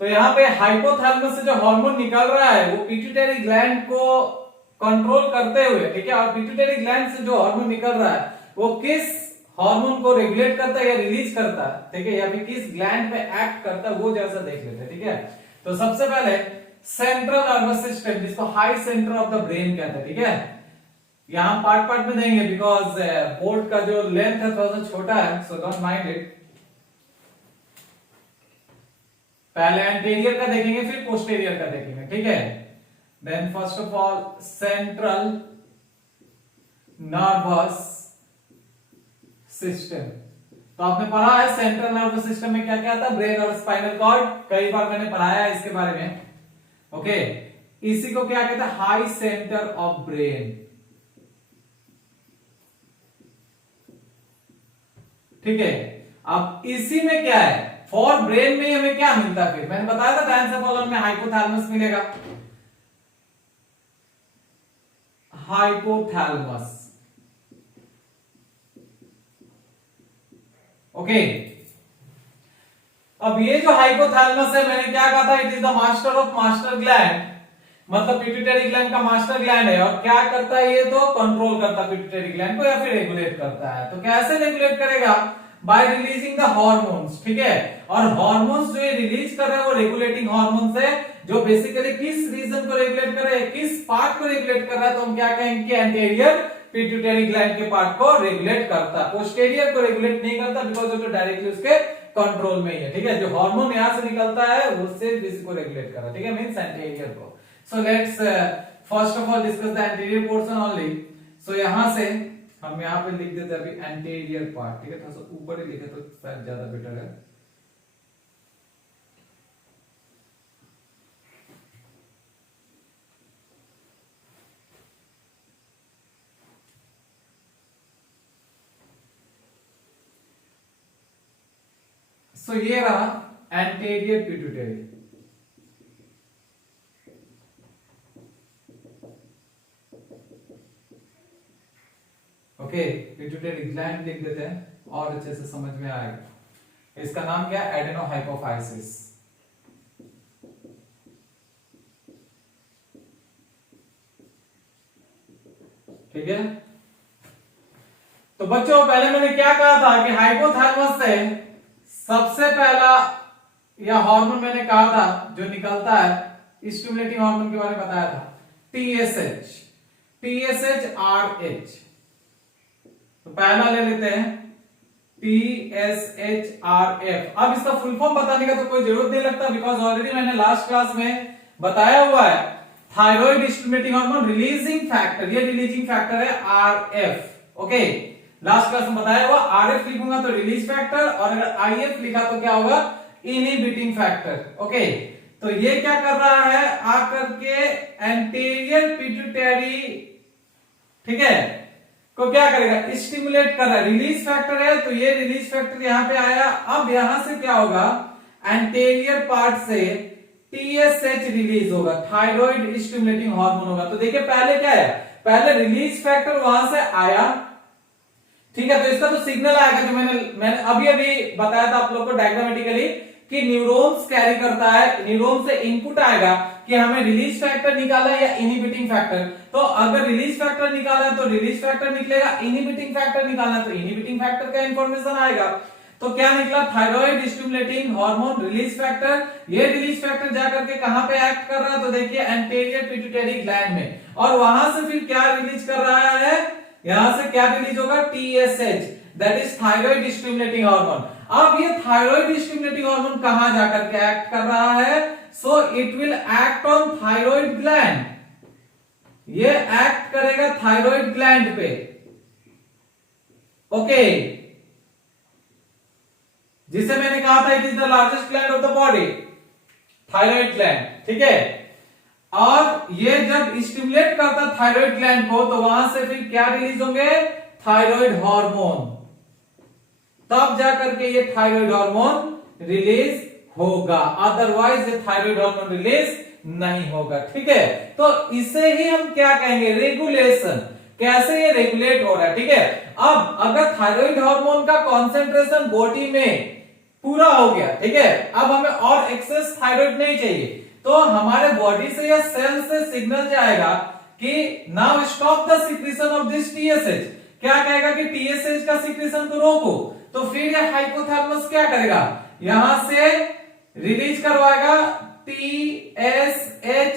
तो यहाँ पे हाइपोथैलेमस से जो हार्मोन निकल रहा है, वो पिट्यूटरी ग्लैंड को कंट्रोल करते हुए, ठीक है, और पिट्यूटरी ग्लैंड से जो हार्मोन निकल रहा है, वो किस हार्मोन को रेगुलेट करता है या रिलीज करता है, ठीक है, या फिर किस ग्लैंड पे एक्ट करता है, वो जैसा देख लेते हैं, ठीक है। तो सबसे पहले सेंट्रल नर्वस सिस्टम, जिसको high centre of the brain कहते हैं, ठीक है। यहां पार्ट पार्ट में देंगे, बिकॉज बोर्ड का जो लेंथ है थोड़ा सा छोटा है, सो डोंट माइंड इट। पहले एंटीरियर का देखेंगे फिर पोस्टेरियर का देखेंगे, ठीक है। Then first of all central nervous system. तो आपने पढ़ा है सेंट्रल नर्वस सिस्टम में क्या क्या आता है, ब्रेन और स्पाइनल कॉर्ड, कई बार मैंने पढ़ाया है इसके बारे में। ओके, इसी को क्या कहते हैं, हाई सेंटर ऑफ ब्रेन, ठीक है। अब इसी में क्या है, फॉर ब्रेन में हमें क्या मिलता है, फिर मैंने बताया था डायंसेफेलॉन में हाइपोथैलेमस मिलेगा, हाइपोथैलेमस। ओके, अब ये जो हाइपोथैलेमस है, मैंने क्या कहा था, it is the master of master gland, मतलब पिट्यूटरी ग्लैंड का मास्टर ग्लैंड है। और क्या करता है ये, तो कंट्रोल करता है पिट्यूटरी ग्लैंड को या फिर रेगुलेट करता है। तो कैसे रेगुलेट करेगा, बाय रिलीजिंग द हार्मोन्स, ठीक है। और हार्मोन्स जो ये रिलीज कर रहा है वो रेगुलेटिंग हार्मोन्स है, जो बेसिकली किस रीजन को रेगुलेट कर रहा है, किस पार्ट को रेगुलेट कर रहा है, तो हम क्या कहेंगे कि एंटीरियर पिट्यूटरी ग्लैंड के पार्ट को रेगुलेट करता है, पोस्टीरियर को रेगुलेट नहीं करता, बिकॉज वो तो डायरेक्टली उसके कंट्रोल में ही है, ठीक है। जो हार्मोन यहां से निकलता है उससे इसको रेगुलेट कर रहा है, ठीक है, मींस एंटीरियर को। So let's first of all discuss the anterior portion only. So यहां से हम यहां पे लिख देते हैं अभी एंटीरियर पार्ट, ठीक है, थोड़ा सा ऊपर ही लिखे तो शायद ज्यादा बेटर है। सो ये रहा anterior pituitary, okay. Pituitary gland लिख देते हैं और अच्छे से समझ में आएगा। इसका नाम क्या है, एडेनोहाइपोफाइसिस, ठीक है। तो बच्चों पहले मैंने क्या कहा था कि हाइपोथैलेमस से सबसे पहला या हार्मोन मैंने कहा था जो निकलता है, स्टिमुलेटिंग हार्मोन के बारे में बताया था, टीएसएच, TSHRH। तो पहला ले लेते हैं TSHRF। अब इसका फुल फॉर्म बताने का तो कोई जरूरत नहीं लगता, बिकॉज ऑलरेडी मैंने लास्ट क्लास में बताया हुआ है, thyroid stimulating hormone releasing factor, ये रिलीजिंग फैक्टर है RF, ओके। लास्ट क्लास में बताया हुआ, RF लिखूंगा तो रिलीज फैक्टर, और अगर IF लिखा तो क्या होगा, इनहिबिटिंग फैक्टर, ओके। तो ये क्या कर रहा है, आकर के एंटीरियर पिट्यूटरी, ठीक है, को क्या करेगा, स्टिमुलेट कर रहा है, रिलीज फैक्टर है, तो ये रिलीज फैक्टर यहां पे आया। अब यहां से क्या होगा, एंटीरियर पार्ट से TSH रिलीज होगा, थायराइड स्टिमुलेटिंग हार्मोन होगा। तो देखिए पहले क्या है, पहले रिलीज फैक्टर वहां से आया, ठीक है। तो इसका तो सिग्नल आएगा, जो मैंने अभी अभी बताया था आप लोग को डायग्रामेटिकली, कि न्यूरॉन्स कैरी करता है, न्यूरॉन से इनपुट आएगा कि हमें रिलीज फैक्टर निकाला है या इनहिबिटिंग फैक्टर। तो अगर रिलीज फैक्टर निकाला है तो रिलीज फैक्टर निकलेगा, इनहिबिटिंग फैक्टर निकालना है तो इनहिबिटिंग फैक्टर का इंफॉर्मेशन आएगा। तो क्या निकला, thyroid stimulating hormone release factor. ये रिलीज फैक्टर जाकर के कहां पे एक्ट कर रहा है, तो देखिए एंटीरियर पिट्यूटरी ग्लैंड में, और वहां से फिर क्या रिलीज कर रहा है, यहां से क्या रिलीज होगा, TSH, that is thyroid stimulating hormone. अब ये थायराइड स्टिमुलेटिंग हार्मोन कहां जाकर के एक्ट कर रहा है, so it will act on thyroid gland, ये एक्ट करेगा थायराइड ग्लैंड पे, ओके। जिसे मैंने कहा था it is the largest gland of the body, thyroid gland, ठीक है। और ये जब स्टिमुलेट करता थायराइड ग्लैंड को, तो वहां से फिर क्या रिलीज होंगे, थायराइड हार्मोन, तब जाकर के ये थायराइड हार्मोन रिलीज होगा, अदरवाइज ये थायराइड हार्मोन रिलीज नहीं होगा, ठीक है। तो इसे ही हम क्या कहेंगे, रेगुलेशन, कैसे ये रेगुलेट हो रहा है, ठीक है। अब अगर थायराइड हार्मोन का कॉन्सेंट्रेशन बॉडी में पूरा हो गया, ठीक है, अब हमें और एक्सेस थायराइड नहीं चाहिए, तो हमारे बॉडी से या सेल से सिग्नल जाएगा कि now stop the secretion of this TSH। क्या कहेगा कि TSH का सिक्रीशन को रोको, तो फिर ये हाइपोथैलेमस क्या करेगा, यहां से रिलीज करवाएगा TSHIF,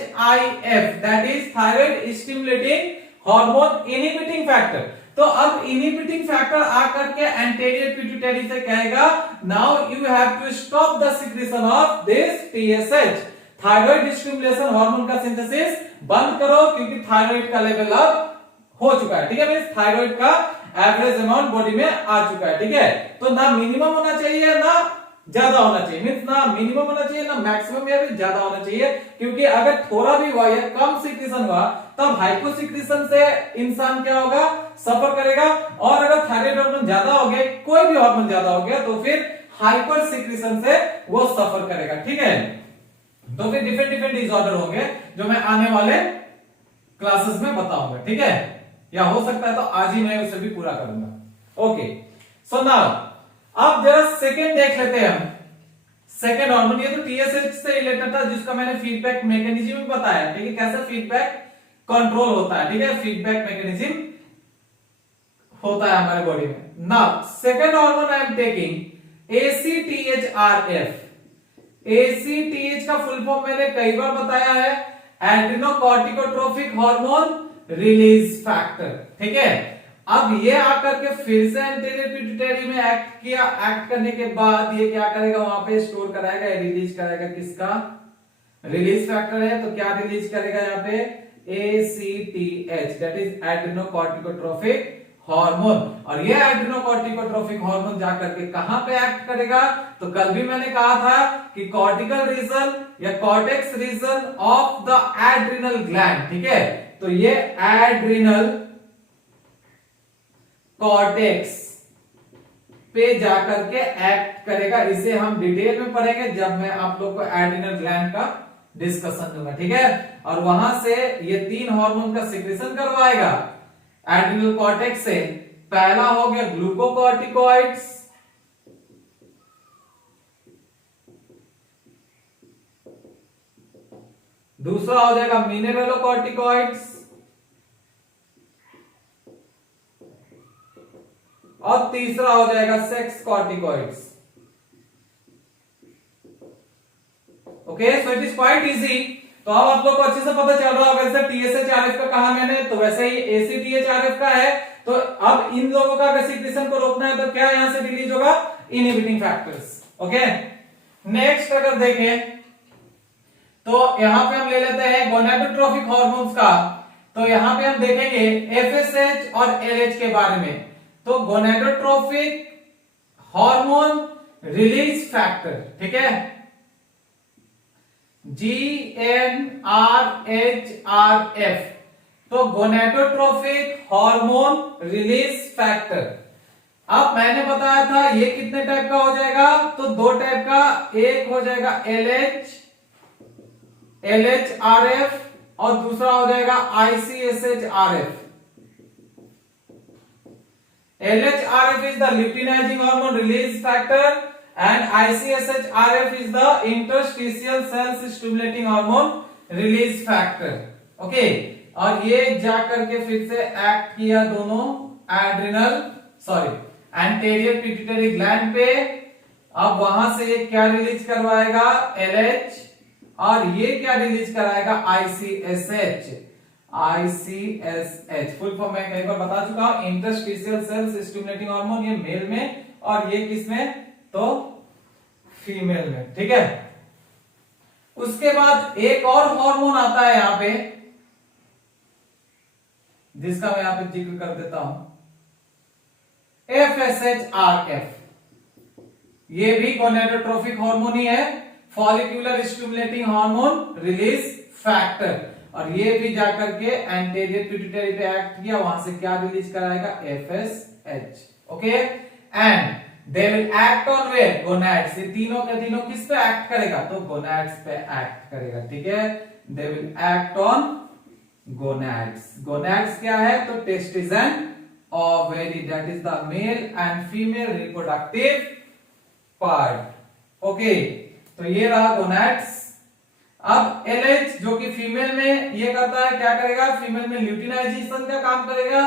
that is thyroid stimulating hormone inhibiting factor. तो अब इनहिबिटिंग फैक्टर आकर के एंटीरियर पिट्यूटरी से कहेगा now you have to stop the secretion of this TSH, thyroid stimulation hormone का सिंथेसिस बंद करो, क्योंकि थायराइड का लेवल अब हो चुका है, ठीक है। मींस थायराइड का एवरेज अमाउंट बॉडी में आ चुका है, ठीक है। तो ना मिनिमम होना चाहिए ना ज्यादा होना चाहिए, मींस ना मिनिमम होना चाहिए ना मैक्सिमम या भी ज्यादा होना चाहिए, क्योंकि अगर थोड़ा भी हुआ या कम सिक्रीशन हुआ तब हाइपोसिक्रीशन से इंसान क्या होगा, सफर करेगा। और अगर थायराइड हार्मोन ज्यादा हो गया, कोई भी हार्मोन ज्यादा हो गया, तो फिर हाइपर सिक्रीशन से वो सफर करेगा, ठीक है। तो फिर डिफरेंट डिफरेंट डिसऑर्डर होंगे जो मैं आने वाले क्लासेस में बताऊंगा, ठीक है, या हो सकता है तो आज ही मैं उसे भी पूरा करूंगा। ओके, सो नाउ अब जरा सेकेंड देख लेते हैं हम। सेकेंड हार्मोन, ये तो टीएसएच से रिलेटेड था जिसका मैंने फीडबैक मैकेनिज्म भी बताया, ठीक है, कैसे फीडबैक कंट्रोल होता है, ठीक है, फीडबैक मैकेनिज्म होता है हमारे बॉडी में। Now second hormone I am taking ACTHRF. ACTH का फुल फॉर्म मैंने कई बार बताया है, एड्रेनोकॉर्टिकोट्रोफिक हार्मोन रिलीज फैक्टर, ठीक है। अब ये आकर के फिर से एंटीरियर पिट्यूटरी में एक्ट किया, एक्ट करने के बाद ये क्या करेगा, वहां पे स्टोर कराएगा, रिलीज कराएगा, किसका, रिलीज फैक्टर है, तो क्या रिलीज करेगा यहाँ पे, एसीटीएच, दैट इज एड्रेनोकॉर्टिकोट्रोफिक हार्मोन। और ये एड्रेनोकॉर्टिकोट्रोफिक हार्मोन जाकर के कहां पे एक्ट करेगा, तो कल भी मैंने कहा था कि कॉर्टिकल रीजन या cortex region of the adrenal gland, ठीक है। तो ये एड्रिनल कॉर्टेक्स पे जाकर के एक्ट करेगा, इसे हम डिटेल में पढ़ेंगे जब मैं आप लोग को एड्रिनल ग्लैंड का डिस्कशन दूंगा, ठीक है। और वहां से ये तीन हार्मोन का सिक्रेशन करवाएगा एड्रिनल कॉर्टेक्स से। पहला हो गया ग्लूकोकॉर्टिकॉइड्स, दूसरा हो जाएगा मिनरलोकॉर्टिकॉइड्स, और तीसरा हो जाएगा sex corticoids. Okay, so it is quite easy. तो अब आप लोग को अच्छे से पता चल रहा होगा, जैसे टीएसएचआरएफ का कहा मैंने, तो वैसे ही एसीटीएचआरएफ का है। तो अब इन लोगों का अगर सिक्रीशन को रोकना है तो क्या यहां से रिलीज होगा, इनहिबिटिंग फैक्टर्स। ओके, नेक्स्ट अगर देखें तो यहां पे हम ले लेते हैं गोनाडोट्रोफिक हार्मोन्स का। तो यहां पे हम देखेंगे एफएसएच और एलएच के बारे में। तो गोनाडोट्रोफिक हार्मोन रिलीज फैक्टर, ठीक है, GnRHRF। तो गोनाडोट्रोफिक हार्मोन रिलीज फैक्टर। अब मैंने बताया था ये कितने टाइप का हो जाएगा, तो दो टाइप का, एक हो जाएगा LHRF और दूसरा हो जाएगा ICSHRF। LHRF is the luteinizing hormone release factor and ICSHRF is the interstitial cells stimulating hormone release factor. Okay, और ये जाकर के फिर से एक्ट किया दोनों एंटीरियर पिट्यूटरी ग्लैंड पे। अब वहां से ये क्या रिलीज करवाएगा, LH, और ये क्या रिलीज कराएगा, ICSH। फुल फॉर्म मैं कई बार बता चुका हूं, इंटरस्टिशियल सेल्स स्टिमुलेटिंग हार्मोन, ये मेल में और ये किसमें, तो फीमेल में, ठीक है। उसके बाद एक और हार्मोन आता है यहां पे, जिसका मैं यहां पे जिक्र कर देता हूं, FSHRF। ये भी गोनाडोट्रोफिक हार्मोन ही है, follicular stimulating hormone release factor. और ये भी जाकर के एंटीरियर पिट्यूटरी पे एक्ट किया, वहां से क्या रिलीज कराएगा, FSH। Okay, and they will act on where, gonads. ये तीनों के तीनों किस पे एक्ट करेगा, तो गोनैड्स पे एक्ट करेगा, ठीक है। दे will act on gonads. Gonads क्या है, तो testis and ovary, that is the male and female reproductive part. Okay, तो ये रहा गोनैड्स। अब LH जो कि फीमेल में ये करता है, क्या करेगा, फीमेल में ल्यूटिनाइजेशन का काम करेगा।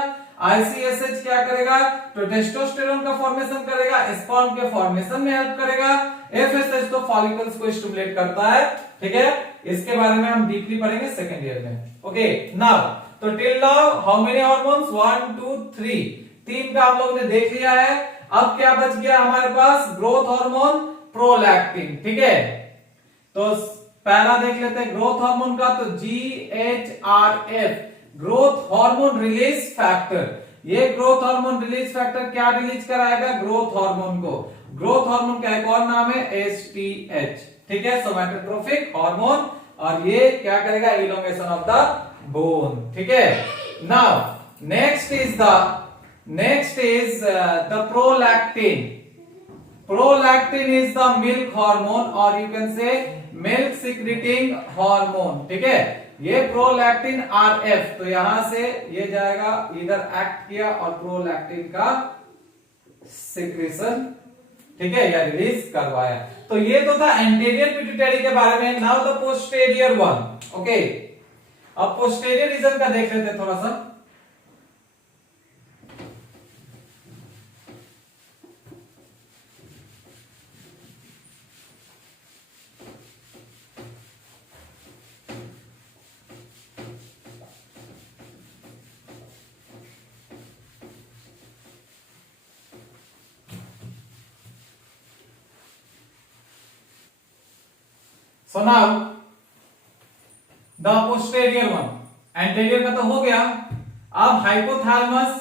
ICSH क्या करेगा, तो टेस्टोस्टेरोन का फॉर्मेशन करेगा, स्पर्म के फॉर्मेशन में हेल्प करेगा। FSH तो फॉलिकल्स को स्टिमुलेट करता है, ठीक है। इसके बारे में हम डीपली पढ़ेंगे सेकेंड ईयर में। ओके, नाउ तो till now how many hormones, 1 2 3, तीन का हम लोग ने देख लिया है। अब क्या बच गया हमारे पास, ग्रोथ हार्मोन, प्रोलैक्टिन। ठीक है, तो पहला देख लेते हैं ग्रोथ हार्मोन का, तो GHRF, growth hormone release factor. ये ग्रोथ हार्मोन रिलीज फैक्टर क्या रिलीज कराएगा, ग्रोथ हार्मोन को। ग्रोथ हार्मोन का एक और नाम है STH। ठीक है, सोमैटोट्रोफिक हार्मोन, और ये क्या करेगा, इलोंगेशन ऑफ द बोन। ठीक है, now next is the prolactin. Prolactin is the milk hormone, और you can say milk secreting hormone. ठीक है, ये प्रोलैक्टिन RF, तो यहां से ये जाएगा, इधर एक्ट किया और प्रोलैक्टिन का सिक्रेशन, ठीक है, या रिलीज करवाया। तो ये तो था एंटीरियर पिट्यूटरी के बारे में। Now the posterior one. Okay, अब पोस्टीरियर रीजन का देख लेते हैं थोड़ा सा। So now the posterior one, anterior का तो हो गया। अब हाइपोथैलेमस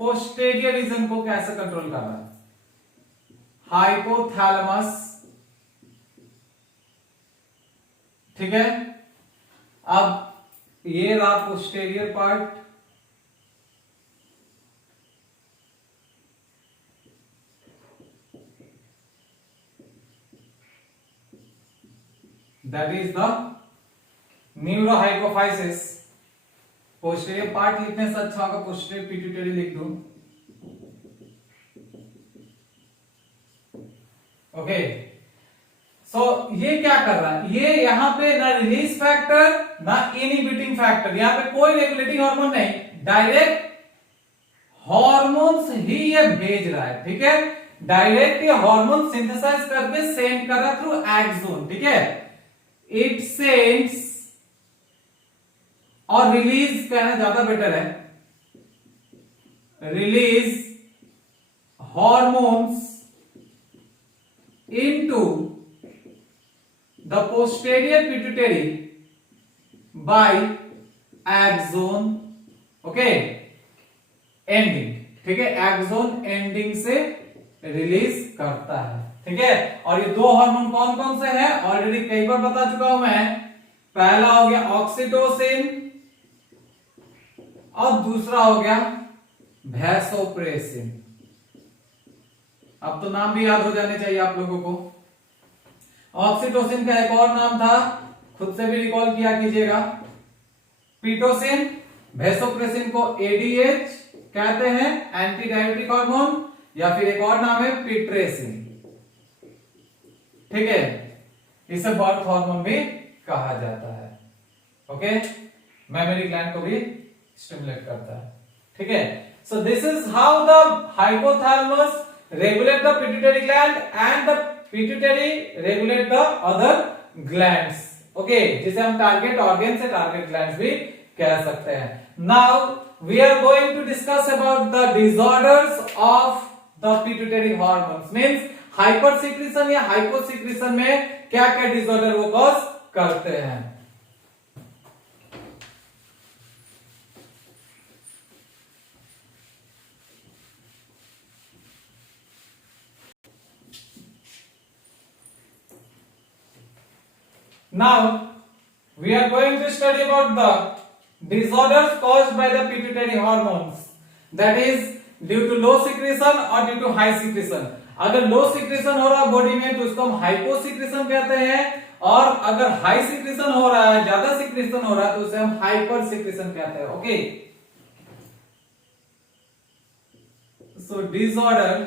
पोस्टेरियर रीजन को कैसे कंट्रोल कर रहा है, हाइपोथैलेमस। ठीक है, अब ये रहा posterior part, that is the neurohypophysis. Posterior part लिखने से अच्छा होगा पोस्टीरियर पिट्यूटरी लिख दूं। ओके, सो ये क्या कर रहा है, ये यहां पे ना रिलीज फैक्टर ना इनहिबिटिंग फैक्टर, यहां पे कोई रेगुलेटिंग हार्मोन नहीं, डायरेक्ट हार्मोन्स ही ये भेज रहा है। ठीक है, डायरेक्ट ये हार्मोन सिंथेसाइज करके सेंड कर रहा है थ्रू एक्सोन। ठीक है, इट सेंड्स, और रिलीज कहना ज्यादा बेटर है, release hormones into the posterior pituitary by axon. Okay, ending. ठीक है, एक्सोन एंडिंग से रिलीज करता है। ठीक है, और ये दो हार्मोन कौन कौन से हैं, ऑलरेडी कई बार बता चुका हूं मैं। पहला हो गया ऑक्सीटोसिन, और दूसरा हो गया वैसोप्रेसिन। अब तो नाम भी याद हो जाने चाहिए आप लोगों को। ऑक्सीटोसिन का एक और नाम था, खुद से भी रिकॉल किया कीजिएगा, पीटोसिन। वैसोप्रेसिन को ADH कहते हैं, एंटी डायबिटिक हार्मोन, या फिर एक और नाम है पिट्रेसिन। ठीक है, इसे बर्थ हार्मोन भी कहा जाता है। ओके, मेमोरी ग्लैंड को भी स्टिमुलेट करता है। ठीक है, so this is how the hypothalamus regulate the pituitary gland and the pituitary regulate the other glands. Okay, जिसे हम टारगेट ऑर्गन से टारगेट ग्लैंड्स भी कह सकते हैं। Now we are going to discuss about the disorders of the pituitary hormones, means hyper secretion या hypo secretion में क्या क्या डिसऑर्डर वो कॉज करते हैं। Now we are going to study about the disorders caused by the pituitary hormones, that is due to low secretion or due to high secretion। अगर लो secretion हो रहा है बॉडी में तो उसको हम हाइपो सिक्रेशन कहते हैं, और अगर हाई सिक्रेशन हो रहा है, ज्यादा सिक्रेशन हो रहा है, तो उसे हम हाइपर सिक्रेशन कहते हैं। Okay, so disorder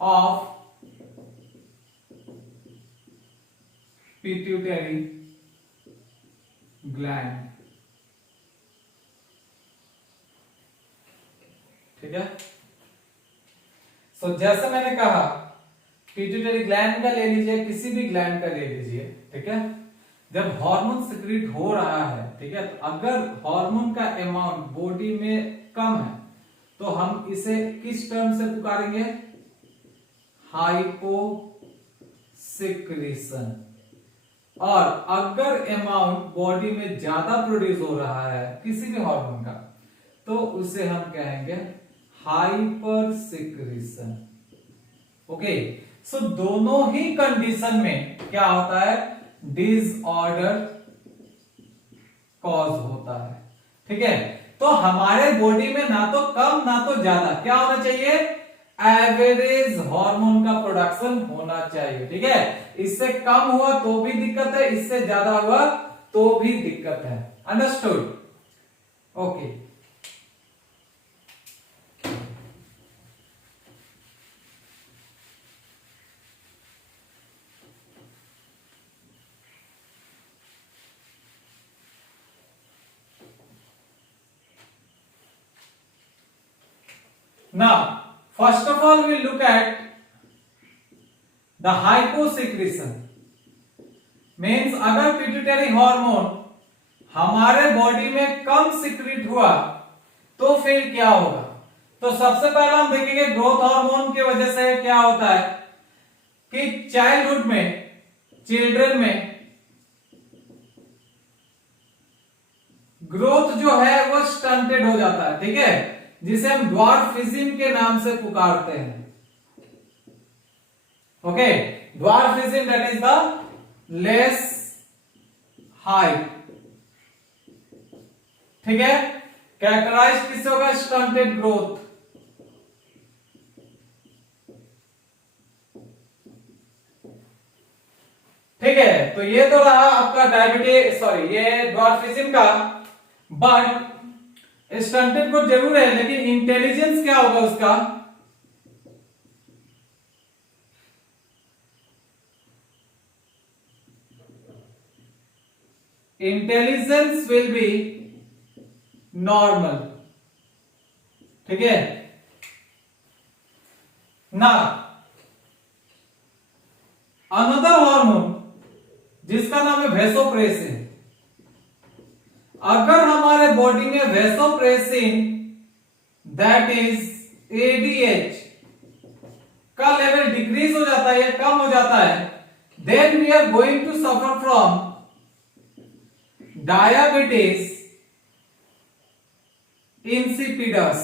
of pituitary gland. ठीक है, सो जैसे मैंने कहा पिट्यूटरी ग्लैंड का ले लीजिए, किसी भी ग्लैंड का ले लीजिए। ठीक है, जब हार्मोन सिक्रीट हो रहा है, ठीक है, तो अगर हार्मोन का अमाउंट बॉडी में कम है तो हम इसे किस टर्म से पुकारेंगे? Hypo secretion. और अगर अमाउंट बॉडी में ज्यादा प्रोड्यूस हो रहा है किसी भी हार्मोन का तो उसे हम कहेंगे हाइपर सिक्रीशन। ओके, सो दोनों ही कंडीशन में क्या होता है? डिसऑर्डर कॉज होता है। ठीक है, तो हमारे बॉडी में ना तो कम ना तो ज्यादा क्या होना चाहिए? एवरेज हार्मोन का प्रोडक्शन होना चाहिए। ठीक है, इससे कम हुआ तो भी दिक्कत है, इससे ज्यादा हुआ तो भी दिक्कत है। Understood? Okay, now first of all we look at the hyposecretion means अगर पिट्यूटरी हार्मोन हमारे बॉडी में कम सिक्रीट हुआ तो फिर क्या होगा? तो सबसे पहले हम देखेंगे ग्रोथ हार्मोन की वजह से क्या होता है कि चाइल्डहुड में, चिल्ड्रन में ग्रोथ जो है वो स्टंटेड हो जाता है। ठीक है, जिसे हम ड्वार्फिज्म के नाम से पुकारते हैं। Okay, dwarfism that is the less height. ठीक है, कैरेक्टराइज किससे होगा? Stunted growth. ठीक है, तो ये तो रहा आपका डायबिटीज, सॉरी ये ड्वार्फिज्म का। बट स्टंटेड ग्रोथ जरूर है, लेकिन इंटेलिजेंस क्या होगा उसका? Intelligence will be normal. ठीक है ना, अनदर हार्मोन जिसका नाम है वेसोप्रेसिन। अगर हमारे बॉडी में वेसोप्रेसिन दैट इज एडीएच का लेवल डिक्रीज हो जाता है या कम हो जाता है, then we are going to suffer from diabetes insipidus,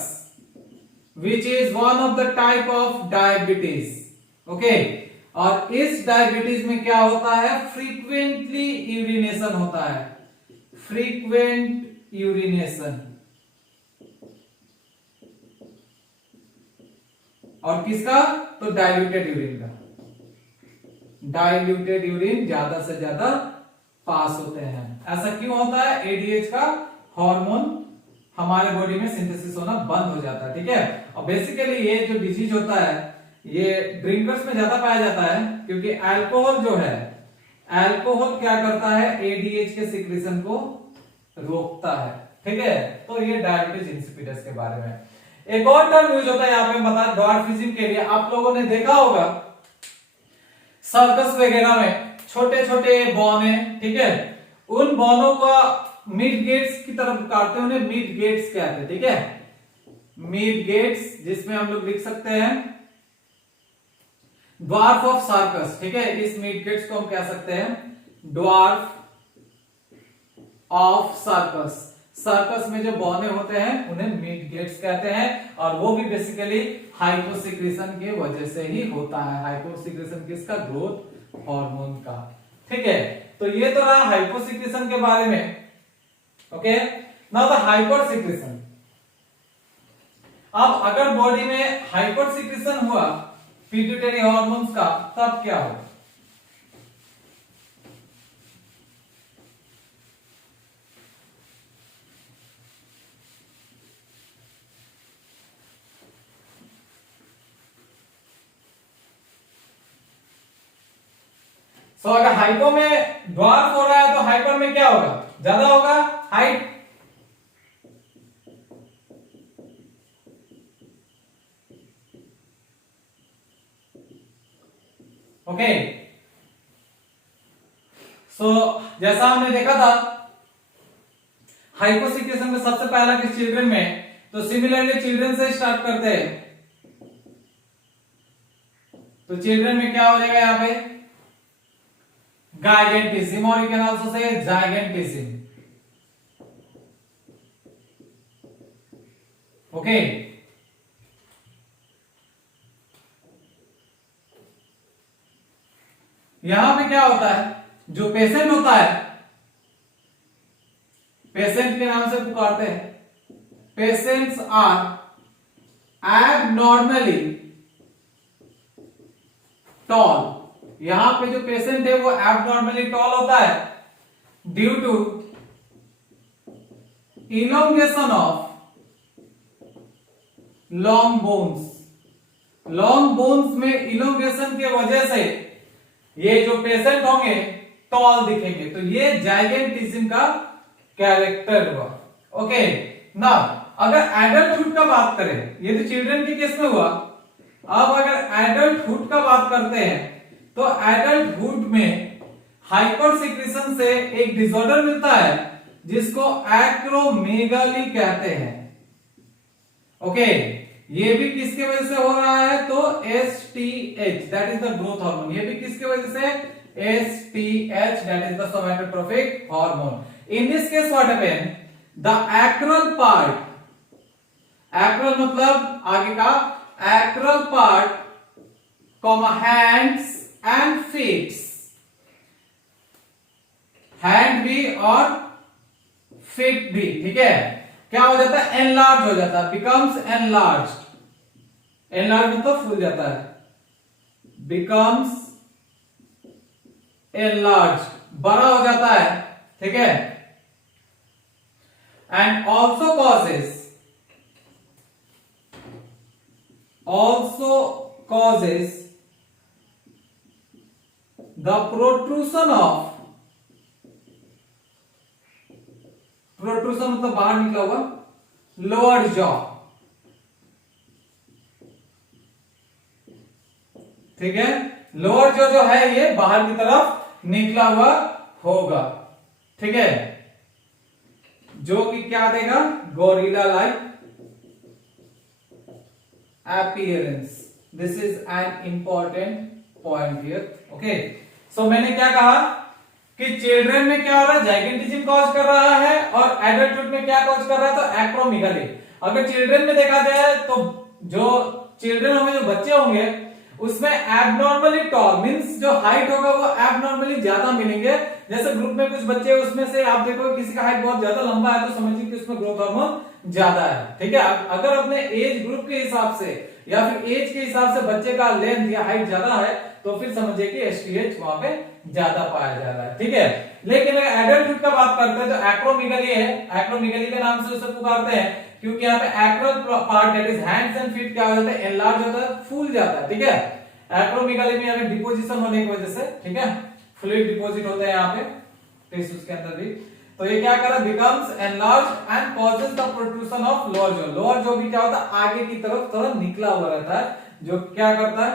which is one of the type of diabetes. Okay, और इस डायबिटीज में क्या होता है? फ्रीक्वेंटली यूरिनेशन होता है, फ्रीक्वेंट यूरिनेशन। और किसका? तो डाइल्यूटेड यूरिन का। डाइल्यूटेड यूरिन ज्यादा से ज्यादा पास होते हैं। ऐसा क्यों होता है? एडीएच का हार्मोन हमारे बॉडी में सिंथेसिस होना बंद हो जाता है। ठीक है, और बेसिकली ये जो डिजीज होता है ये ड्रिंकर्स में ज्यादा पाया जाता है, क्योंकि अल्कोहल जो है, अल्कोहल क्या करता है? एडीएच के सिक्रीशन को रोकता है। ठीक है, तो ये डायबिटीज इंसिपिडस के बारे में। एक और टर्म यूज होता है यहाँ पे बता, ड्वार्फिज्म के लिए आप लोगों ने देखा होगा सर्कस वगैरह में छोटे छोटे बौने, ठीक है, उन बौनों का मिड गेट्स की तरफ पुकारते हैं, उन्हें मिड गेट्स कहते हैं। ठीक है, मिड गेट्स, जिसमें हम लोग लिख सकते हैं ड्वार्फ ऑफ सर्कस। ठीक है, इस मिड गेट्स को हम कह सकते हैं ड्वार्फ ऑफ सर्कस। सर्कस में जो बौने होते हैं उन्हें मिड गेट्स कहते हैं, और वो भी बेसिकली हाइपोसिक्रेशन की वजह से ही होता है। हाइपोसिक्रेशन किसका? ग्रोथ हार्मोन का। ठीक है, तो ये तो रहा हाइपोसिक्रेशन के बारे में। Okay, now the hyper secretion. अब अगर बॉडी में हाइपर सिक्रेशन हुआ पिट्यूटरी हार्मोन्स का, तब क्या होगा? सो अगर हाइपो में ड्वार्फ हो रहा है तो हाइपर में क्या होगा? ज्यादा होगा हाइट। ओके, सो जैसा हमने देखा था हाइपोसिक्रेशन में सबसे पहला किस चिल्ड्रन में, तो सिमिलरली चिल्ड्रन से स्टार्ट करते हैं, तो चिल्ड्रन में क्या हो जाएगा यहाँ पे गाइगेंटिसिम, और you can also say जाइगेंटिसिम। Okay, यहां पे क्या होता है, जो पेशेंट होता है, पेशेंट के नाम से पुकारते हैं, पेशेंट्स आर एबनॉर्मली टॉल। यहां पे जो पेशेंट है वो एबनॉर्मली टॉल होता है due to elongation of long bones. Long bones में इलोंगेशन के वजह से ये जो पेशेंट होंगे टॉल दिखेंगे, तो ये जाइगेंटिज्म का कैरेक्टर हुआ। ओके, ना अगर एडल्टहुड का बात करें, ये तो चिल्ड्रन के केस में हुआ, अब अगर एडल्टहुड का बात करते हैं तो एडल्टहुड में हाइपरसिक्रेशन से एक डिसऑर्डर मिलता है जिसको एक्रोमेगाली कहते हैं। ओके, ये भी किसके वजह से हो रहा है, तो STH that is the growth hormone. ये भी किसके वजह से, STH that is the somatotropic hormone. In this case what happen, the acral part, acral मतलब आगे का, acral part comma hands and feets, hand भी और फीट भी, ठीक है, क्या हो जाता है, एनलार्ज हो जाता है, बिकम्स एनलार्ज्ड। एनलार्ज मतलब फूल जाता है, बिकम्स एनलार्ज्ड, बड़ा हो जाता है, ठीक है। And also causes the protrusion of, protrusion मतलब बाहर निकला हुआ, लोअर जॉ, ठीक है, लोअर जॉ जो है ये बाहर की तरफ निकला हुआ होगा, ठीक है, जो कि क्या देगा, gorilla like appearance. This is an important point here. Okay, so मैंने क्या कहा कि चिल्ड्रन में क्या हो रहा है, जाइगेंटिज्म कॉज कर रहा है, और एडल्टहुड में क्या कॉज कर रहा है, तो एक्रोमेगाली। अगर चिल्ड्रन में देखा जाए तो जो चिल्ड्रन होंगे, जो बच्चे होंगे, उसमें एबनॉर्मली टॉल मींस जो हाइट होगा वो एबनॉर्मली ज्यादा मिलेंगे। जैसे ग्रुप में कुछ बच्चे, उसमें से आप देखो किसी का हाइट बहुत ज्यादा लंबा है तो समझिए कि उसमें ग्रोथ हार्मोन ज्यादा है, ठीक है। अगर अपने एज ग्रुप के हिसाब से या फिर एज के हिसाब से बच्चे का लेंथ या हाइट ज्यादा है तो फिर समझिए कि STH वहां पे ज्यादा पाया जा रहा है, ठीक है। लेकिन अगर एडल्टहुड का बात करते हैं तो एक्रोमेगाली है, एक्रोमेगाली के नाम से उसे पुकारते हैं क्योंकि यहाँ पे acral part that is hands and feet क्या हो जाता है, एनलार्ज होता है, फूल जाता है, ठीक है। एक्रोमेगाली में यहाँ पे डिपोजिशन होने की वजह से, ठीक है, फ्लूइड डिपॉजिट होता है यहाँ पे टिश्यूज के अंदर भी, तो ये क्या कर रहा है, becomes enlarged and causes the protrusion of lower jaw. Lower jaw भी क्या होता है, आगे की तरफ थोड़ा निकला हुआ रहता है, जो क्या करता है,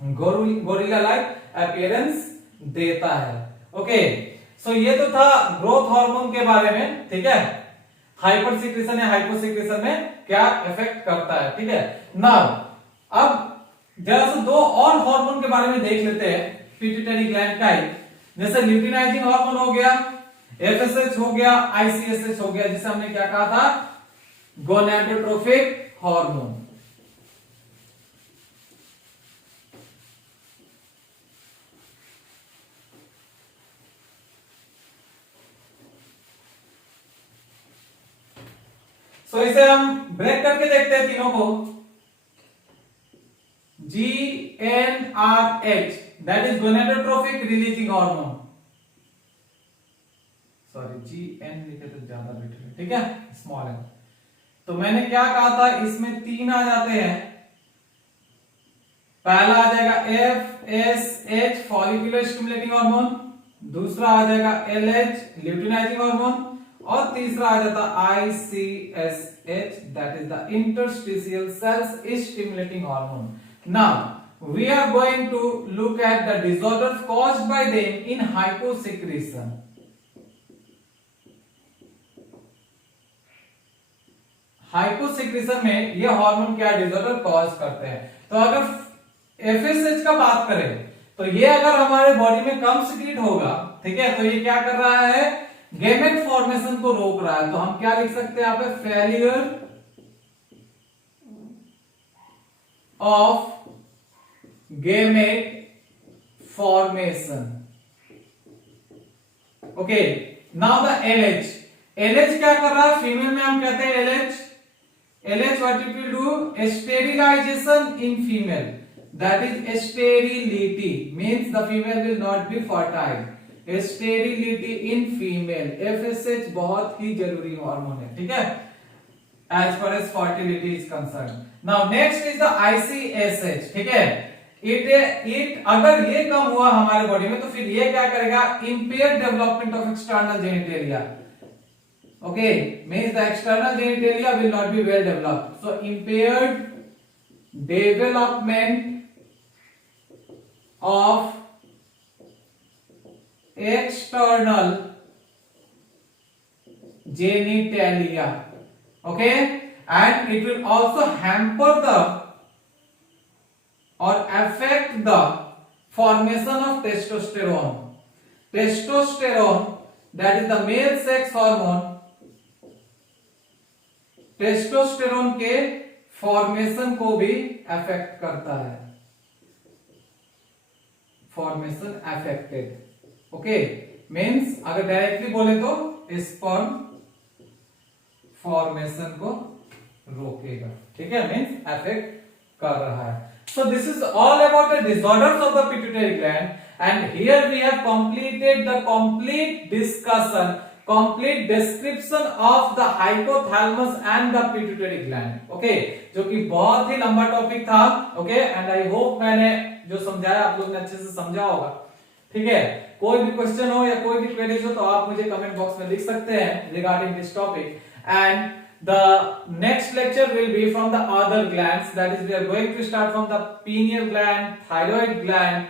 गोरिल्ला लाइक अपीयरेंस देता है। ओके, सो ये तो था ग्रोथ हार्मोन के बारे में, ठीक है, हाइपरसिक्रेशन या हाइपोसिक्रेशन में क्या इफेक्ट करता है, ठीक है। नाउ अब जरा से दो और हार्मोन के बारे में देख लेते हैं पिट्यूटरी ग्लैंड टाइप, जैसे ल्यूटिनाइजिंग हार्मोन हो गया, FSH हो गया, ICSH हो गया, जिसे हमने क्या कहा था, गोनाडोट्रोपिक हार्मोन। सो इसे हम ब्रेक करके देखते हैं तीनों को। GnRH that is gonadotropic releasing hormone, sorry GN लिखे तो ज्यादा बेटर है, ठीक है, स्मॉल है। तो मैंने क्या कहा था, इसमें तीन आ जाते हैं, पहला आ जाएगा FSH फॉलिकुलर स्टिमुलेटिंग हार्मोन, दूसरा आ जाएगा LH ल्यूटिनाइजिंग हार्मोन, और तीसरा आ जाता ICSH that is the interstitial cells stimulating hormone. Now we are going to look at the disorders caused by them in hyposecretion. Hyposecretion में ये हार्मोन क्या disorder cause करते हैं। तो अगर एफएसएच का बात करें तो ये अगर हमारे बॉडी में कम सिक्रीट होगा, ठीक है, तो ये क्या कर रहा है, गैमेट फॉर्मेशन को रोक रहा है। तो हम क्या लिख सकते हैं यहाँ पे, failure of gamete formation. Okay, now the LH. LH क्या कर रहा है, फीमेल में हम कहते हैं LH what it will do, sterilization in female, that is sterility, means the female will not be fertile. Sterility in female, FSH बहुत ही जरूरी हार्मोन है, ठीक है, as far as fertility is concerned. Now next is the ICSH, ठीक है, it अगर ये कम हुआ हमारे बॉडी में तो फिर ये क्या करेगा, impaired development of external genitalia. Okay, means the external genitalia will not be well developed. So impaired development of external genitalia. Okay, and it will also hamper the or affect the formation of testosterone. Testosterone, that is the male sex hormone, testosterone के formation को भी affect करता है, formation affected. Okay, means अगर directly बोले तो sperm formation को रोकेगा, ठीक है, मींस अफेक्ट कर रहा है। So this is all about the disorders of the pituitary gland, and here we have completed the complete discussion, complete description of the hypothalamus and the pituitary gland. Okay, जो कि बहुत ही लंबा topic था। Okay, and I hope मैंने जो समझाया आप लोग ने अच्छे से समझा होगा, ठीक है। कोई भी क्वेश्चन हो या कोई भी क्वेरीज हो तो आप मुझे कमेंट बॉक्स में लिख सकते हैं regarding this topic. And the next lecture will be from the other glands, that is we are going to start from the pineal gland, thyroid gland,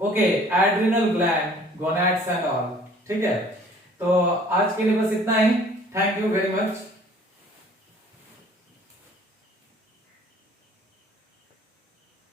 okay, adrenal gland, gonads and all, ठीक है। तो आज के लिए बस इतना ही। Thank you very much.